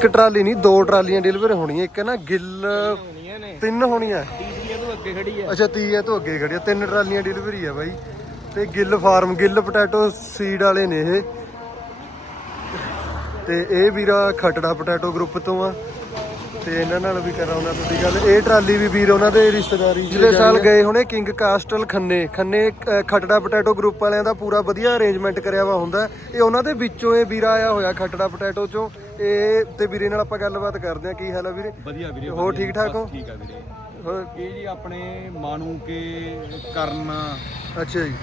ਇੱਕ ਟਰਾਲੀ ਨਹੀਂ ਦੋ ਟਰਾਲੀਆਂ ਡਿਲੀਵਰ ਹੋਣੀਆਂ ਇੱਕ ਨਾ ਗਿੱਲ ਤਿੰਨ ਹੋਣੀਆਂ। ਤੀਸਰੀ ਤੋਂ ਅੱਗੇ ਖੜੀ ਹੈ। ਅੱਛਾ 30 ਤੋਂ ਅੱਗੇ ਖੜੀਆਂ ਤਿੰਨ ਟਰਾਲੀਆਂ ਡਿਲੀਵਰੀ ਆ ਬਾਈ। ਤੇ Gill farm Gill potato seed ਵਾਲੇ ਨੇ ਇਹ। ਤੇ ਇਹ ਵੀਰਾ ਖਟੜਾ ਪੋਟੈਟੋ ਗਰੁੱਪ ਤੋਂ ਆ। ਤੇ ਇਹਨਾਂ ਨਾਲ ਵੀ ਕਰਾਉਣਾ ਤੁਹਾਡੀ ਗੱਲ। ਇਹ ਟਰਾਲੀ ਵੀ ਵੀਰ ਉਹਨਾਂ ਦੇ ਰਿਸ਼ਤੇਦਾਰੀ ਪਿਛਲੇ ਸਾਲ ਗਏ ਹੁਣੇ ਕਿੰਗ ਕਾਸਟਲ ਖੰਨੇ। ਖੰਨੇ ਖਟੜਾ ਪੋਟੈਟੋ ਗਰੁੱਪ ਵਾਲਿਆਂ ਦਾ ਪੂਰਾ ਵਧੀਆ ਅਰੇਂਜਮੈਂਟ ਕਰਿਆ ਵਾ ਹੁੰਦਾ। ਇਹ ਉਹਨਾਂ ਦੇ ਵਿੱਚੋਂ ਇਹ ਵੀਰਾ ਆਇਆ ਹੋਇਆ ਖਟੜਾ ਪੋਟੈਟੋ ਚੋਂ। ਇਹ ਤੇ ਵੀਰੇ ਨਾਲ ਆਪਾਂ ਗੱਲਬਾਤ ਕਰਦੇ ਆ ਕੀ ਹਾਲ ਆ ਵੀਰੇ? ਵਧੀਆ ਵੀਰੇ ਹੋਰ। ਠੀਕ ਠਾਕ ਹੋ? ਠੀਕ ਆ ਵੀਰੇ। ਹੋਰ? ਇਹ ਜੀ ਆਪਣੇ ਮਾਣੂ ਕੇ ਕਰਨ ਅੱਛਾ ਜੀ।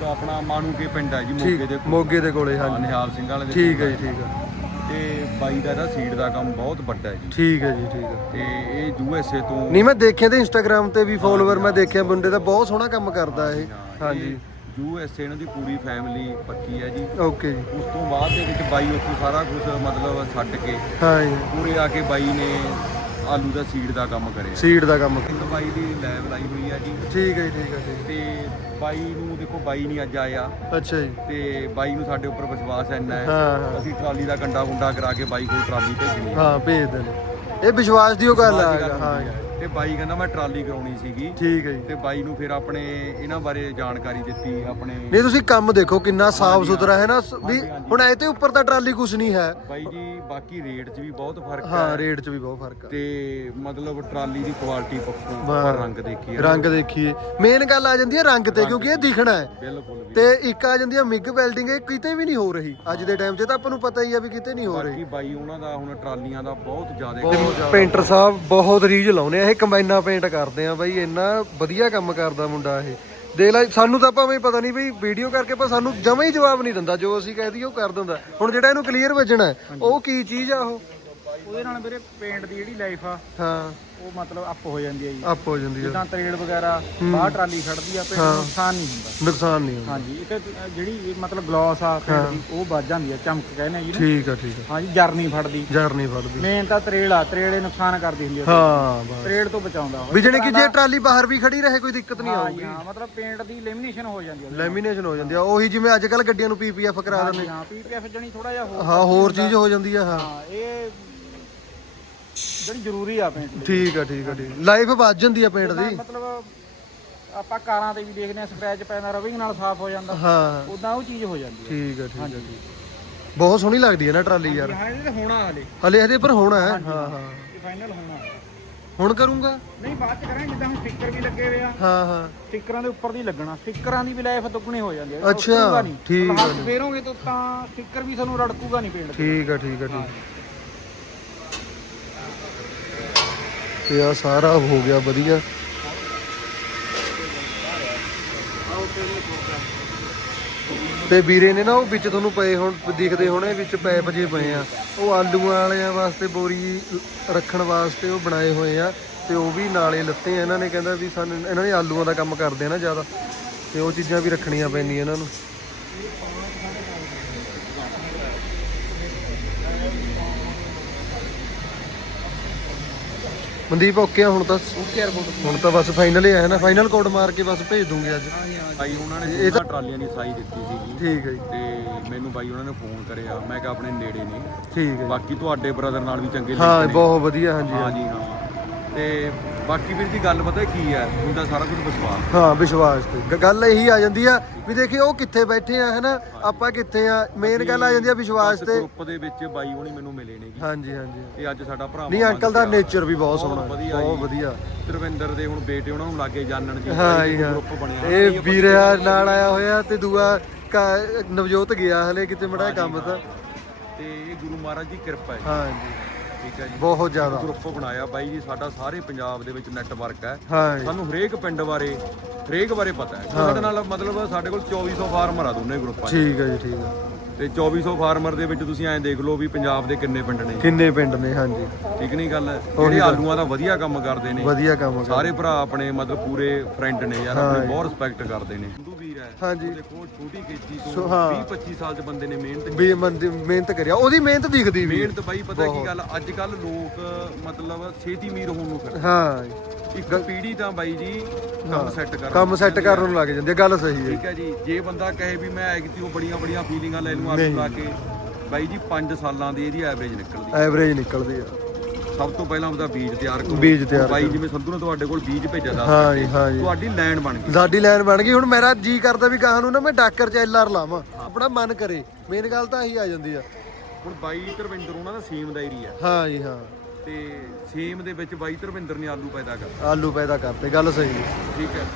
ਤੋਂ ਆਪਣਾ ਮਾਣੂ ਕੇ ਪਿੰਡ ਹੈ ਜੀ ਮੋਗੇ ਦੇ। ਮੋਗੇ ਦੇ ਕੋਲੇ ਹਾਂ, ਨਿਹਾਲ ਸਿੰਘ ਵਾਲੇ ਦੇ ਠੀਕ ਹੈ ਜੀ ਠੀਕ ਹੈ ਤੇ ਬਾਈ ਦਾ ਇਹਦਾ ਸੀਡ ਦਾ ਕੰਮ ਬਹੁਤ ਵੱਡਾ ਹੈ ਜੀ। ਠੀਕ ਹੈ ਜੀ ਠੀਕ ਹੈ। ਤੇ ਇਹ ਯੂਐਸਏ ਤੋਂ ਨਹੀਂ ਮੈਂ ਦੇਖਿਆ ਤੇ ਇੰਸਟਾਗ੍ਰam ਤੇ ਵੀ ਫੋਲੋਵਰ ਮੈਂ ਦੇਖਿਆ ਮੁੰਡੇ ਦਾ ਬਹੁਤ ਸੋਹਣਾ ਕੰਮ ਕਰਦਾ ਇਹ। ਹਾਂਜੀ। ਯੂਐਸਏ ਇਹਨਾਂ ਦੀ ਪੂਰੀ ਫੈਮਿਲੀ ਪੱਕੀ ਹੈ ਜੀ। ਓਕੇ ਜੀ। ਉਸ ਤੋਂ ਬਾਅਦ ਦੇ ਵਿੱਚ ਬਾਈ ਉੱਥੋਂ ਸਾਰਾ ਕੁਝ ਮਤਲਬ ਛੱਡ ਕੇ ਹਾਂ ਜੀ। ਪੂਰੇ ਆ ਕੇ ਬਾਈ ਨੇ ਆਲੂ ਦਾ ਸੀਡ ਦਾ ਕੰਮ ਕਰਿਆ। ਸੀਡ ਦਾ ਕੰਮ ਇੱਕ ਬਾਈ ਦੀ ਲੈਬ ਲਾਈ ਹੋਈ ਹੈ ਜੀ। ਠੀਕ ਹੈ ਜੀ ਠੀਕ ਹੈ ਠੀਕ ਤੇ ਬਾਈ ਨੂੰ ਦੇਖੋ ਬਾਈ ਨਹੀਂ ਅੱਜ ਆਇਆ। ਹੈ। ਅੱਛਾ ਜੀ। ਤੇ ਬਾਈ ਨੂੰ ਸਾਡੇ ਉੱਪਰ ਵਿਸ਼ਵਾਸ ਇੰਨਾ ਹੈ। ਹਾਂ ਹਾਂ। ਅਸੀਂ ਟਰਾਲੀ ਦਾ ਕੰਡਾ ਕੁੰਡਾ ਕਰਾ ਕੇ ਬਾਈ ਕੋਲ ਟਰਾਲੀ ਭੇਜਣੀ ਹੈ। ਹਾਂ ਭੇਜ ਦੇਣ। ਇਹ ਵਿਸ਼ਵਾਸ ਦੀ ਉਹ ਗੱਲ ਆ। ਹੈ। ਤੇ ਬਾਈ ਕਹਿੰਦਾ ਮੈਂ ਟਰਾਲੀ ਕਰਾਉਣੀ ਸੀਗੀ। ਠੀਕ ਹੈ ਜੀ। ਤੇ ਬਾਈ ਨੂੰ ਫਿਰ ਆਪਣੇ ਇਹਨਾਂ ਬਾਰੇ ਜਾਣਕਾਰੀ ਦਿੱਤੀ ਆਪਣੇ ਨਹੀਂ ਤੁਸੀਂ ਕੰਮ ਦੇਖੋ ਕਿੰਨਾ ਸਾਫ਼ ਸੁਥਰਾ ਹੈ ਨਾ। ਸ- ਵੀ ਹਾਂਜੀ, ਹਾਂਜੀ। ਹੁਣ ਇਹ ਤੇ ਉੱਪਰ ਤਾਂ ਟਰਾਲੀ ਕੁਛ ਨਹੀਂ ਹੈ। ਬਾਈ ਜੀ ਬਾਕੀ ਰੇਟ 'ਚ ਵੀ ਬਹੁਤ ਫ਼ਰਕ ਹਾਂ ਹੈ। ਰੇਟ 'ਚ ਵੀ ਬਹੁਤ ਫ਼ਰਕ ਆ ਤੇ ਮਤਲਬ ਟਰਾਲੀ ਦੀ ਕੁਆਲਿਟੀ ਪੱਖੋਂ ਵਾਹ। ਆਪਾਂ ਰੰਗ ਦੇਖੀਏ। ਰੰਗ ਦੇਖੀਏ। ਮੇਨ ਗੱਲ ਆ ਜਾਂਦੀ ਹੈ ਰੰਗ ਤੇ ਕਿਉਂਕਿ ਇਹ ਦਿਖਣਾ ਹੈ। ਬਿਲਕੁਲ ਵੀ ਤੇ ਇੱਕ ਆ ਜਾਂਦੀ ਹੈ ਮਿਗ ਵੈਲਡਿੰਗ ਇਹ ਕਿਤੇ ਵੀ ਨਹੀਂ ਹੋ ਰਹੀ। ਅੱਜ ਦੇ ਟਾਈਮ 'ਚ ਤਾਂ ਆਪਾਂ ਨੂੰ ਪਤਾ ਹੀ ਆ ਵੀ ਕਿਤੇ ਨਹੀਂ ਹੋ ਰਹੀ। ਬਾਕੀ ਬਾਈ ਉਹਨਾਂ ਦਾ ਹੁਣ ਟਰਾਲੀਆਂ ਦਾ ਬਹੁਤ ਜ਼ਿਆਦਾ ਪੇਂਟਰ ਸਾਹਿਬ ਬਹੁਤ ਰੀਝ ਲਾਉਨੇ ਆ ਇਹ ਕੰਬਾਈਨਾਂ ਪੇਂਟ ਕਰਦੇ ਆ ਬਾਈ, ਇੰਨਾ ਵਧੀਆ ਕੰਮ ਕਰਦਾ ਮੁੰਡਾ ਇਹ। ਦੇਖ ਲੈ, ਸਾਨੂੰ ਤਾਂ ਭਾਵੇਂ ਪਤਾ ਨਹੀਂ ਬਈ ਵੀਡੀਓ ਕਰਕੇ, ਪਰ ਸਾਨੂੰ ਜਮਾ ਹੀ ਜਵਾਬ ਨਹੀਂ ਦਿੰਦਾ, ਜੋ ਅਸੀਂ ਕਹਿ ਦਈਏ ਉਹ ਕਰ ਦਿੰਦਾ। ਹੁਣ ਜਿਹੜਾ ਇਹਨੂੰ ਕਲੀਅਰ ਵੱਜਣਾ, ਉਹ ਕੀ ਚੀਜ਼ ਆ ਉਹ? ਉਹਦੇ ਨਾਲ ਵੀਰੇ ਪੇਂਟ ਦੀ ਜਿਹੜੀ ਲਾਈਫ ਆ ਹਾਂ। ਉਹ ਮਤਲਬ ਅਪ ਹੋ ਜਾਂਦੀ ਹੈ ਜੀ। ਅਪ ਹੋ ਜਾਂਦੀ ਹੈ ਜਿੱਦਾਂ ਤਰੇੜ ਵਗੈਰਾ ਬਾਹਰ ਟਰਾਲੀ ਖੜਦੀ ਆ ਪੇਂਟ ਨੂੰ ਨੁਕਸਾਨ ਨਹੀਂ ਹੁੰਦਾ। ਨੁਕਸਾਨ ਨਹੀਂ ਹੁੰਦਾ। ਹਾਂਜੀ ਇੱਕ ਜਿਹੜੀ ਮਤਲਬ ਗਲੋਸ ਆ ਪੇਂਟ ਦੀ ਉਹ ਵੱਜ ਜਾਂਦੀ ਆ ਚਮਕ ਕਹਿੰਦੇ ਆ ਜੀ ਠੀਕ ਆ ਠੀਕ ਆ। ਹਾਂਜੀ ਜਰ ਨਹੀਂ ਫੜਦੀ। ਜ਼ਰ ਨਹੀਂ ਫੜਦੀ। ਮੇਨ ਤਾਂ ਤਰੇੜ ਆ ਤਰੇੜੇ ਨੁਕਸਾਨ ਕਰਦੀ ਹੁੰਦੀ ਆ ਹਾਂ ਬਸ। ਤਰੇੜ ਤੋਂ ਬਚਾਉਂਦਾ ਵੀ ਜਾਣੀ ਕਿ ਜੇ ਟਰਾਲੀ ਬਾਹਰ ਵੀ ਖੜੀ ਰਹੇ ਕੋਈ ਦਿੱਕਤ ਨਹੀਂ ਆਊਗੀ। ਹਾਂ ਮਤਲਬ ਪੇਂਟ ਦੀ ਲੈਮੀਨੇਸ਼ਨ ਹੋ ਜਾਂਦੀ ਆ ਲੈਮੀਨੇਸ਼ਨ ਹੋ ਜਾਂਦੀ ਆ। ਉਹੀ ਜਿਵੇਂ ਅੱਜ ਕੱਲ ਗੱਡੀਆਂ ਨੂੰ ਪੀਪੀਐਫ ਕਰਾ। ਦਿੰਦੇ। ਹਾਂ ਪੀਪੀਐਫ ਜਣੀ ਥੋੜਾ ਜਿਹਾ ਹੋਰ ਹਾਂ ਹੋਰ ਚੀਜ਼ ਹੋ ਜਾਂਦੀ ਆ ਹਾਂ ਇਹ ਜਿਹੜੀ ਜ਼ਰੂਰੀ ਆ ਪੇਂਟ ਲਈ। ਠੀਕ ਆ ਠੀਕ ਆ ਠੀਕ ਲਾਈਫ ਵੱਜ ਜਾਂਦੀ ਆ ਪੇਂਟ ਦੀ। ਮਤਲਬ ਆਪਾਂ ਕਾਰਾਂ ਤੇ ਵੀ ਦੇਖਦੇ ਆ ਸਕ੍ਰੈਚ ਪੈਂਦਾ ਰਵਿੰਗ ਨਾਲ ਸਾਫ਼ ਹੋ ਜਾਂਦਾ। ਹਾਂ। ਉਦਾਂ ਉਹ ਚੀਜ਼ ਹੋ ਜਾਂਦੀ ਹੈ ਠੀਕ ਆ ਠੀਕ ਆ ਬਹੁਤ ਸੋਹਣੀ ਲੱਗਦੀ ਹੈ ਨਾ ਟਰਾਲੀ ਯਾਰ। ਹਾਂ ਇਹ ਹੋਣਾ ਹਲੇ। ਹਲੇ ਇਹਦੇ ਪਰ ਹੋਣਾ ਹੈ। ਹਾਂ ਹਾਂ। ਇਹ ਫਾਈਨਲ ਹੋਣਾ। ਹੁਣ ਕਰੂੰਗਾ? ਨਹੀਂ ਬਾਅਦ ਚ ਕਰਾਂਗੇ ਜਿੱਦਾਂ ਹੁਣ ਸਟicker ਵੀ ਲੱਗੇ ਹੋਏ ਆ। ਹਾਂ ਹਾਂ। ਸਟickਰਾਂ ਦੇ ਉੱਪਰ ਦੀ ਲੱਗਣਾ। ਸਟickਰਾਂ ਦੀ ਵੀ ਲਾਈਫ ਦੁੱਗਣੀ ਹੋ ਜਾਂਦੀ ਹੈ ਅੱਛਾ। ਠੀਕ ਹੱਥ ਫੇਰੋਗੇ ਤਾਂ ਤਾਂ ਸਟicker ਵੀ ਤੁਹਾਨੂੰ ਰੜਕੂਗਾ ਨਹੀਂ ਪੇਂਟ ਠੀਕ ਆ ਠੀਕ ਆ ਠੀਕ ਤੇ ਸਾਰਾ ਹੋ ਗਿਆ ਵਧੀਆ। ਤੇ ਵੀਰੇ ਨੇ ਨਾ ਉਹ ਵਿੱਚ ਤੁਹਾਨੂੰ ਪਏ ਹੁਣ, ਦਿਖਦੇ ਹੋਣੇ ਵਿੱਚ ਪੈਪ ਜੇ ਪਏ ਆ। ਉਹ ਆਲੂਆਂ ਵਾਲਿਆਂ ਵਾਸਤੇ ਬੋਰੀ ਰੱਖਣ ਵਾਸਤੇ ਉਹ ਬਣਾਏ ਹੋਏ ਆ ਤੇ ਉਹ ਵੀ ਨਾਲੇ ਲੱਤੇ ਆ। ਇਹਨਾਂ ਨੇ ਕਹਿੰਦਾ ਵੀ ਸਾਨੂੰ, ਇਹਨਾਂ ਨੇ ਆਲੂਆਂ ਦਾ ਕੰਮ ਕਰਦੇ ਆ ਨਾ ਜ਼ਿਆਦਾ। ਤੇ ਉਹ ਚੀਜ਼ਾਂ ਵੀ ਰੱਖਣੀਆਂ ਪੈਂਦੀਆਂ ਇਹਨਾਂ ਨੂੰ। ਮਨਦੀਪ ਓਕੇ ਆ ਹੁਣ ਤਾਂ? ਓਕੇ ਰਿਪੋਰਟ ਹੁਣ ਤਾਂ ਬਸ ਫਾਈਨਲ ਹੀ ਆਇਆ ਨਾ? ਫਾਈਨਲ ਕੋਡ ਮਾਰ ਕੇ ਬਸ ਭੇਜ ਦੂੰਗੇ ਅੱਜ। ਬਾਈ ਉਹਨਾਂ ਨੇ ਇਹ ਟਰਾਲੀਆਂ ਦੀ ਸਾਈ ਦਿੱਤੀ ਸੀਗੀ। ਠੀਕ ਹੈ ਜੀ। ਤੇ ਮੈਨੂੰ ਬਾਈ ਉਹਨਾਂ ਨੇ ਫੋਨ ਕਰਿਆ। ਮੈਂ ਕਿਹਾ ਆਪਣੇ ਨੇੜੇ ਨੇ। ਠੀਕ ਹੈ। ਬਾਕੀ ਤੁਹਾਡੇ ਬ੍ਰਦਰ ਨਾਲ ਵੀ ਚੰਗੇ ਹਾਂ link ਨੇ। ਬਹੁਤ ਵਧੀਆ ਹਾਂਜੀ ਹਾਂ ਜੀ ਹਾਂ। ਤੇ ਬਾਕੀ ਵੀਰ ਦੀ ਗੱਲ ਪਤਾ ਕੀ ਹੈ? ਹੁੰਦਾ ਸਾਰਾ ਕੁਝ ਵਿਸ਼ਵਾਸ। ਹਾਂ ਵਿਸ਼ਵਾਸ ਤੇ। ਗ- ਗੱਲ ਇਹੀ ਆ ਜਾਂਦੀ ਆ ਵੀ ਦੇਖੀ ਉਹ ਕਿੱਥੇ ਬੈਠੇ ਆ ਹਨਾ? ਆਪਾਂ ਕਿੱਥੇ ਆ? ਮੇਨ ਗੱਲ ਆ ਜਾਂਦੀ ਆ ਵਿਸ਼ਵਾਸ ਤੇ। ਗਰੁੱਪ ਦੇ ਵਿੱਚ ਬਾਈ ਹੋਣੀ ਮੈਨੂੰ ਮਿਲੇ ਨੇਗੇ ਹਾਂਜੀ ਹਾਂਜੀ। ਤੇ ਅੱਜ ਸਾਡਾ ਭਰਾ ਨਹੀਂ ਅੰਕਲ ਦਾ ਨੇਚਰ ਵੀ ਬਹੁਤ ਸੋਹਣਾ ਵਧੀਆ ਬਹੁਤ ਜੀ। ਵਧੀਆ। ਧਰਵਿੰਦਰ ਦੇ ਹੁਣ ਬੇਟੇ ਉਹਨਾਂ ਨੂੰ ਲਾਗੇ ਜਾਣਨ ਜੀ ਹਾਂ ਜੀ ਹਾਂ। ਗਰੁੱਪ ਬਣਿਆ। ਇਹ ਵੀਰਿਆ ਨਾਲ ਆਇਆ ਹੋਇਆ ਤੇ ਦੂਆ ਕਾ- ਨਵਜੋਤ ਗਿਆ ਹਲੇ ਕਿਤੇ ਮੜਾ ਕੰਮ ਤਾਂ। ਤੇ ਇਹ ਗੁਰੂ ਮਹਾਰਾਜ ਦੀ ਕਿਰਪਾ ਹੈ ਹਾਂਜੀ ਠੀਕ ਹੈ ਜੀ। ਬਹੁਤ ਜ਼ਿਆਦਾ। ਗਰੁੱਪ ਬਣਾਇਆ ਬਾਈ ਜੀ ਸਾਡਾ ਸਾਰੇ ਪੰਜਾਬ ਦੇ ਵਿੱਚ ਨੈਟਵਰਕ ਹੈ। ਹਾਂ ਜੀ। ਸਾਨੂੰ ਹਰੇਕ ਪਿੰਡ ਬਾਰੇ ਹਰੇਕ ਬਾਰੇ ਪਤਾ ਹੈ। ਸਾਡੇ ਨਾਲ ਮਤਲਬ ਸਾਡੇ ਕੋਲ 2400 ਫਾਰਮਰ ਆ ਦੋਨੇ ਗਰੁੱਪਾਂ 'ਚ ਠੀਕ ਹੈ ਜੀ ਠੀਕ ਹੈ। ਤੇ 2400 ਫਾਰਮਰ ਦੇ ਵਿੱਚ ਤੁਸੀਂ ਐਂ ਦੇਖ ਲਓ ਵੀ ਪੰਜਾਬ ਦੇ ਕਿੰਨੇ ਪਿੰਡ ਨੇ। ਕਿੰਨੇ ਪਿੰਡ ਨੇ ਹਾਂਜੀ ਠੀਕ ਨਹੀਂ ਗੱਲ? ਜਿਹੜੇ ਆਲੂਆਂ ਦਾ ਵਧੀਆ ਕੰਮ ਕਰਦੇ ਨੇ। ਵਧੀਆ ਕੰਮ ਕਰ ਸਾਰੇ ਭਰਾ ਆਪਣੇ ਮਤਲਬ ਪੂਰੇ ਫਰੈਂਡ ਨੇ ਯਾਰ ਆਪਣੇ ਬਹੁਤ ਰਿਸਪੈਕਟ ਕਰਦੇ ਨੇ। ਹਿੰਦੂ ਹੈ ਹਾਂਜੀ ਦੇਖੋ ਛੋਟੀ ਖੇਤੀ ਸੋ, ਤੋਂ ਹਾਂ। 20 25 ਸਾਲ ਚ ਬੰਦੇ ਨੇ ਮਿਹਨਤ ਵੀ ਮੰਦੀ- ਮਿਹਨਤ ਕਰਿਆ। ਉਹਦੀ ਮਿਹਨਤ ਦਿਖਦੀ ਵੀ। ਮਿਹਨਤ ਬਾਈ ਪਤਾ ਕੀ ਗੱਲ ਅੱਜ ਕੱਲ ਲੋਕ ਮਤਲਬ ਛੇਤੀ ਅਮੀਰ ਹੋਣ ਨੂੰ ਫਿਰਦੇ। ਹਾਂ। ਇੱਕ ਪੀੜੀ ਤਾਂ ਬਾਈ ਜੀ ਕੰਮ ਸੈੱਟ ਕਰ ਕੰਮ ਸੈੱਟ ਕਰਨ ਨੂੰ ਲੱਗ ਜਾਂਦੀ ਗੱਲ ਸਹੀ ਹੈ। ਠੀਕ ਹੈ ਜੀ। ਜੇ ਬੰਦਾ ਕਹੇ ਵੀ ਮੈਂ ਐਗਤੀ ਉਹ ਬੜੀਆਂ ਬੜੀਆਂ ਫੀਲਿੰਗਾਂ ਲੈ ਲੂੰ ਆਲੂ ਲਾ ਕੇ ਬਾਈ ਜੀ 5 ਸਾਲਾਂ ਦੀ ਇਹਦੀ ਐਵਰੇਜ ਨਿਕਲਦੀ ਐਵਰੇਜ ਨਿਕਲਦੀ ਆ। ਸਭ ਤੋਂ ਪਹਿਲਾਂ ਉਹਦਾ ਬੀਜ ਤਿਆਰ ਕਰੋ। ਬੀਜ ਤਿਆਰ ਬਾਈ ਜਿਵੇਂ ਸੰਧੂ ਨੇ ਤੁਹਾਡੇ ਕੋਲ ਬੀਜ ਭੇਜਿਆ ਦੱਸ ਹਾਂ ਜੀ ਹਾਂ ਜੀ। ਤੁਹਾਡੀ ਲੈਂਡ ਬਣ ਗਈ। ਸਾਡੀ ਲਾਈਨ ਬਣ ਗਈ। ਹੁਣ ਮੇਰਾ ਜੀ ਕਰਦਾ ਵੀ ਗਾਹਾਂ ਨੂੰ ਨਾ ਮੈਂ ਡਾਕਰ ਚ ਐਲਆਰ ਲਾਵਾਂ। ਆਪਣਾ ਮਨ ਕਰੇ। ਮੇਨ ਗੱਲ ਤਾਂ ਇਹੀ ਆ ਜਾਂਦੀ ਆ। ਹੁਣ ਬਾਈ ਧਰਮਿੰਦਰ ਉਹਨਾਂ ਦਾ ਸੇਮ ਦਾ ਏਰੀਆ ਹਾਂ ਜੀ ਹਾਂ। ਤੇ ਸੇਮ ਦੇ ਵਿੱਚ ਬਾਈ ਧਰਮਿੰਦਰ ਨੇ ਆਲੂ ਪੈਦਾ ਕਰ ਆਲੂ ਪੈਦਾ ਕਰਤੇ। ਗੱਲ ਸਹੀ ਹੈ। ਠੀਕ ਹੈ।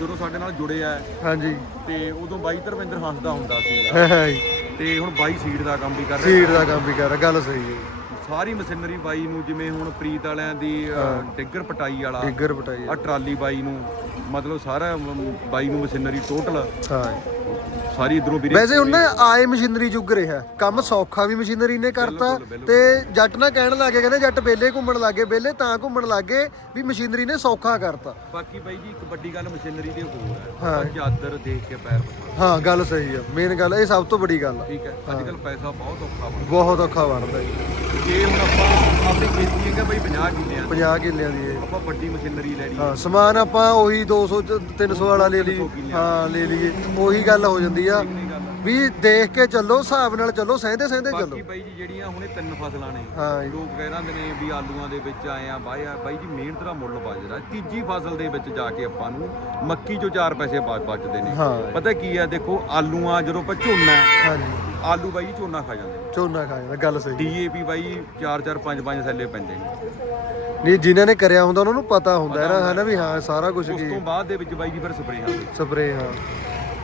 ਜਦੋਂ ਸਾਡੇ ਨਾਲ ਜੁੜੇ ਆ ਹਾਂਜੀ ਤੇ ਉਦੋਂ ਬਾਈ ਧਰਮਿੰਦਰ ਹੱਸਦਾ ਹੁੰਦਾ ਸੀ। ਹੈ ਹੈ ਜੀ। ਤੇ ਹੁਣ ਬਾਈ ਸੀਡ ਦਾ ਕੰਮ ਵੀ ਕਰ ਰਿਹਾ। ਸੀਡ ਦਾ ਕੰਮ ਵੀ ਕਰ ਰਿਹਾ। ਗੱਲ ਸਹੀ ਹੈ। ਸਾਰੀ ਮਸ਼ੀਨਰੀ ਬਾਈ ਨੂੰ ਜਿਵੇਂ ਹੁਣ ਪ੍ਰੀਤ ਵਾਲਿਆਂ ਦੀ ਅ, ਡਿੱਗਰ ਪਟਾਈ ਵਾਲਾ ਡਿੱਗਰ ਪਟਾਈ ਆ ਟਰਾਲੀ ਬਾਈ ਨੂੰ ਮਤਲਬ ਸਾਰਾ ਬਾਈ ਨੂੰ ਮਸ਼ੀਨਰੀ ਟੋਟਲ ਹਾਂ। ਸਾਰੀ ਇਧਰੋਂ ਵੀਰੇ ਵੈਸੇ ਹੁਣ ਨਾ ਆਏ ਮਸ਼ੀਨਰੀ ਜੁਗ ਰਿਹਾ। ਕੰਮ ਸੌਖਾ ਵੀ ਮਸ਼ੀਨਰੀ ਨੇ ਕਰਤਾ। ਤੇ ਜੱਟ ਨਾ ਕਹਿਣ ਲੱਗੇ ਕਹਿੰਦੇ ਜੱਟ ਬੇਲੇ ਘੁੰਮਣ ਲੱਗੇ ਬੇਲੇ ਤਾਂ ਘੁੰਮਣ ਲੱਗੇ ਵੀ ਮਸ਼ੀਨਰੀ ਨੇ ਸੌਖਾ ਕਰਤਾ। ਬਾਕੀ ਬਾਈ ਜੀ ਇੱਕ ਵੱਡੀ ਗੱਲ ਮਸ਼ੀਨਰੀ ਦੀ ਹੋਰ ਹੈ। ਹਾਂ। ਚਾਦਰ ਦੇਖ ਕੇ ਪੈਰ ਹਾਂ ਗੱਲ ਸਹੀ ਆ। ਮੇਨ ਗੱਲ ਇਹ ਸਭ ਤੋਂ ਵੱਡੀ ਗੱਲ ਆ। ਠੀਕ ਹੈ। ਅੱਜ ਕੱਲ ਪੈਸਾ ਬਹੁਤ ਔਖਾ ਬਣ ਬਹੁਤ ਔਖਾ ਬਣਦਾ ਜੀ। ਜੇ ਹੁਣ ਆਪਾਂ ਆਪਣੀ ਖੇਤੀ ਹੈਗਾ ਬਾਈ 50 ਕਿੱਲੇ ਆ 50 ਕਿੱਲਿਆਂ ਦੀ ਇਹ। ਆਪਾਂ ਵੱਡੀ ਮਸ਼ੀਨਰੀ ਲੈ ਲਈ। ਹਾਂ ਸਮਾਨ ਆਪਾਂ ਉਹੀ 200 ਚ 300 ਵਾਲਾ ਲੈ ਲਈ। 300 ਕਿੱਲਿਆਂ ਹਾਂ ਲੈ ਲਈਏ। ਉਹੀ ਗੱਲ ਹੋ ਜਾਂਦੀ ਆ। ਨਹੀਂ ਗੱਲ ਵੀ ਦੇਖ ਕੇ ਚੱਲੋ ਹਿਸਾਬ ਨਾਲ ਚੱਲੋ ਸਹਿੰਦੇ ਸਹਿੰਦੇ ਚੱਲੋ। ਬਾਕੀ ਬਾਈ ਜੀ ਜਿਹੜੀਆਂ ਹੁਣੇ ਤਿੰਨ ਫਸਲਾਂ ਨੇ ਹਾਂ ਜੀ। ਲੋਕ ਕਹਿ ਰਹੇ ਨੇ ਵੀ ਆਲੂਆਂ ਦੇ ਵਿੱਚ ਆਏ ਆ ਬਾਈ ਆ ਬਾਈ ਜੀ ਮਿਹਨਤ ਦਾ ਮੁੱਲ ਵੱਜਦਾ। ਤੀਜੀ ਫਸਲ ਦੇ ਵਿੱਚ ਜਾ ਕੇ ਆਪਾਂ ਨੂੰ ਮੱਕੀ ਚੋਂ 4 ਪੈਸੇ ਬਚ- ਬਚਦੇ ਨੇ। ਹਾਂ। ਪਤਾ ਕੀ ਆ ਦੇਖੋ ਆਲੂਆਂ ਜਦੋਂ ਆਪਾਂ ਝੋਨਾ ਹਾਂਜੀ ਆਲੂ ਬਾਈ ਜੀ ਝੋਨਾ ਖਾ ਜਾਂਦੇ ਨੇ। ਝੋਨਾ ਖਾ ਜਾਂਦਾ ਗੱਲ ਸਹੀ। ਡੀਏਪੀ ਬਾਈ 4 4 5 5 ਥੱਲੇ ਪੈਂਦੇ ਨੇ। ਨਹੀਂ ਜਿਨ੍ਹਾਂ ਨੇ ਕਰਿਆ ਹੁੰਦਾ ਉਹਨਾਂ ਨੂੰ ਪਤਾ ਹੁੰਦਾ ਹੈ ਨਾ ਵੀ ਹਾਂ। ਸਾਰਾ ਕੁਝ ਉਸ ਕੀ ਤੋਂ ਬਾਅਦ ਦੇ ਵਿੱਚ ਬਾਈ ਜੀ ਫਿਰ ਸਪਰੇਆਂ ਦੇ ਸਪਰੇ ਹਾਂ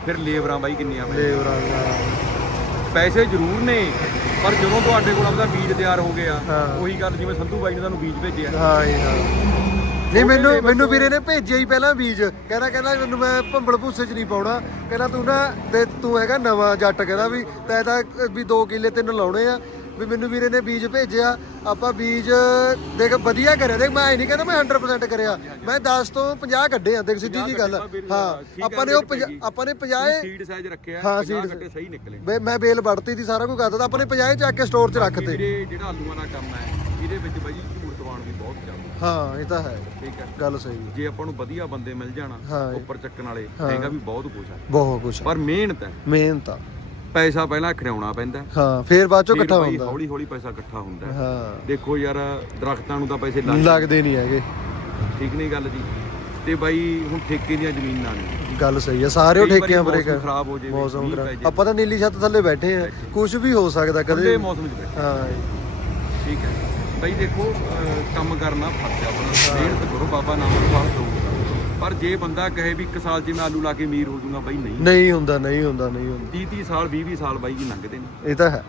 ਫਿਰ ਲੇਬਰਾਂ ਬਾਈ ਕਿੰਨੀਆਂ ਪੈਂਦੀਆਂ ਲੇਬਰਾਂ ਦਾ। ਪੈਸੇ ਜ਼ਰੂਰ ਨੇ ਪਰ ਜਦੋਂ ਤੁਹਾਡੇ ਕੋਲ ਆਪਦਾ ਬੀਜ ਤਿਆਰ ਹੋ ਗਿਆ ਹਾਂ। ਉਹੀ ਗੱਲ ਜਿਵੇਂ ਸੰਧੂ ਬਾਈ ਨੇ ਤੁਹਾਨੂੰ ਬੀਜ ਭੇਜਿਆ। ਹਾਂ ਜੀ ਹਾਂ। ਨਹੀਂ ਮੈਨੂੰ ਮੈਨੂੰ ਵੀਰੇ ਨੇ ਭੇਜਿਆ ਹੀ ਪਹਿਲਾਂ ਬੀਜ। ਕਹਿੰਦਾ ਕਹਿੰਦਾ ਮੈਨੂੰ ਮੈਂ ਭੰਬਲ ਭੂਸੇ ਚ ਨਹੀਂ ਪਾਉਣਾ। ਕਹਿੰਦਾ ਤੂੰ ਨਾ ਤੇ ਤੂੰ ਹੈਗਾ ਨਵਾਂ ਜੱਟ ਕਹਿੰਦਾ ਵੀ ਤੈ ਤਾਂ ਵੀ 2 ਕਿੱਲੇ ਤਿੰਨ ਲਾਉਣੇ ਆ। ਵੀ ਮੈਨੂੰ ਵੀਰੇ ਨੇ ਬੀਜ ਭੇਜਿਆ ਆਪਾਂ ਬੀਜ ਦੇਖ ਵਧੀਆ ਕਰਿਆ ਦੇਖ ਮੈਂ ਇਹ ਨਹੀਂ ਕਹਿੰਦਾ ਮੈਂ 100% ਕਰਿਆ। ਮੈਂ 10 ਤੋਂ 50 ਕੱਢੇ ਆ ਦੇਖ ਸਿੱਧੀ ਜੀ ਗੱਲ। ਹਾਂ ਆਪਾਂ ਨੇ ਉਹ ਆਪਾਂ ਨੇ 50 ਸੀਡ ਸਾਈਜ਼ ਰੱਖਿਆ ਹਾਂ, 50 seed ਕੱਟੇ ਸਹੀ ਨਿਕਲੇ। ਮੈਂ ਬੇਲ ਵੜਤੀ ਸੀ ਸਾਰਾ ਕੁਝ ਕਰਦਾ ਤਾਂ ਆਪਣੇ 50 ਚੱਕ ਕੇ ਸਟੋਰ 'ਚ ਰੱਖਤੇ। ਜਿਹੜਾ ਆਲੂਆਂ ਦਾ ਕੰਮ ਹੈ ਇਹਦੇ ਵਿੱਚ ਬਾਈ ਝੂਠ ਦਵਾਉਣ ਵੀ ਬਹੁਤ ਚੱਲਦਾ ਹਾਂ। ਇਹ ਤਾਂ ਹੈ। ਠੀਕ ਹੈ। ਗੱਲ ਸਹੀ ਜੇ ਆਪਾਂ ਨੂੰ ਵਧੀਆ ਬੰਦੇ ਮਿਲ ਜਾਣ। ਉੱਪਰ ਚੱਕਣ ਵਾਲੇ ਹੈਗਾ ਵੀ ਬਹੁਤ ਕੁਝ ਹੈ। ਬਹੁਤ ਕੁਝ ਪਰ ਮਿਹਨਤ ਹੈ। ਮਿਹਨਤ ਆ। ਪੈਸਾ ਪਹਿਲਾਂ ਖੜਾਉਣਾ ਪੈਂਦਾ। ਹਾਂ ਫੇਰ ਬਾਅਦ ਚੋਂ ਇਕੱਠਾ ਹੁੰਦਾ। ਹੌਲੀ ਹੌਲੀ ਪੈਸਾ ਇਕੱਠਾ ਹੁੰਦਾ। ਹੈ। ਦੇਖੋ ਯਾਰ ਦਰਖਤਾਂ ਨੂੰ ਤਾਂ ਪੈਸੇ ਲੱਗ ਲੱਗਦੇ ਨਹੀਂ ਹੈਗੇ। ਠੀਕ ਨਹੀਂ ਗੱਲ ਜੀ। ਤੇ ਬਾਈ ਹੁਣ ਠੇਕੇ ਦੀਆਂ ਜ਼ਮੀਨਾਂ ਨੇ। ਗੱਲ ਸਹੀ ਹੈ ਸਾਰੇ ਠੇਕਿਆਂ ਪਰੇ ਖਰਾਬ ਹੋ ਜਾਵੇ, ਮੌਸਮ ਖਰਾਬ। ਆਪਾਂ ਤਾਂ ਨੀਲੀ ਛੱਤ ਥੱਲੇ ਬੈਠੇ ਆ ਕੁਝ ਵੀ ਹੋ ਸਕਦਾ ਕਦੇ। ਮੌਸਮ 'ਚ ਬੈਠੇ। ਹਾਂ। ਠੀਕ ਹੈ। ਬਾਈ ਦੇਖੋ ਕੰਮ ਕਰਨਾ ਫਰਜ਼ ਆ ਆਪਣਾ। ਮਿਹਨਤ ਕਰੋ ਬਾਬਾ ਨਾਮ ਦਾ ਫਲ ਪਰ ਜੇ ਬੰਦਾ ਕਹੇ ਵੀ ਇੱਕ ਸਾਲ 'ਚ ਮੈਂ ਆਲੂ ਲਾ ਕੇ ਅਮੀਰ ਹੋ ਜਾਊਗਾ ਬਾਈ ਨਹੀਂ। ਨਹੀਂ ਹੁੰਦਾ ਨਹੀਂ ਹੁੰਦਾ ਨਹੀਂ ਹੁੰਦਾ। 30 30 ਸਾਲ 20 20 ਸਾਲ ਬਾਈ ਜੀ ਲੰਘਦੇ ਨੇ। ਇਹ ਤਾਂ ਹੈ।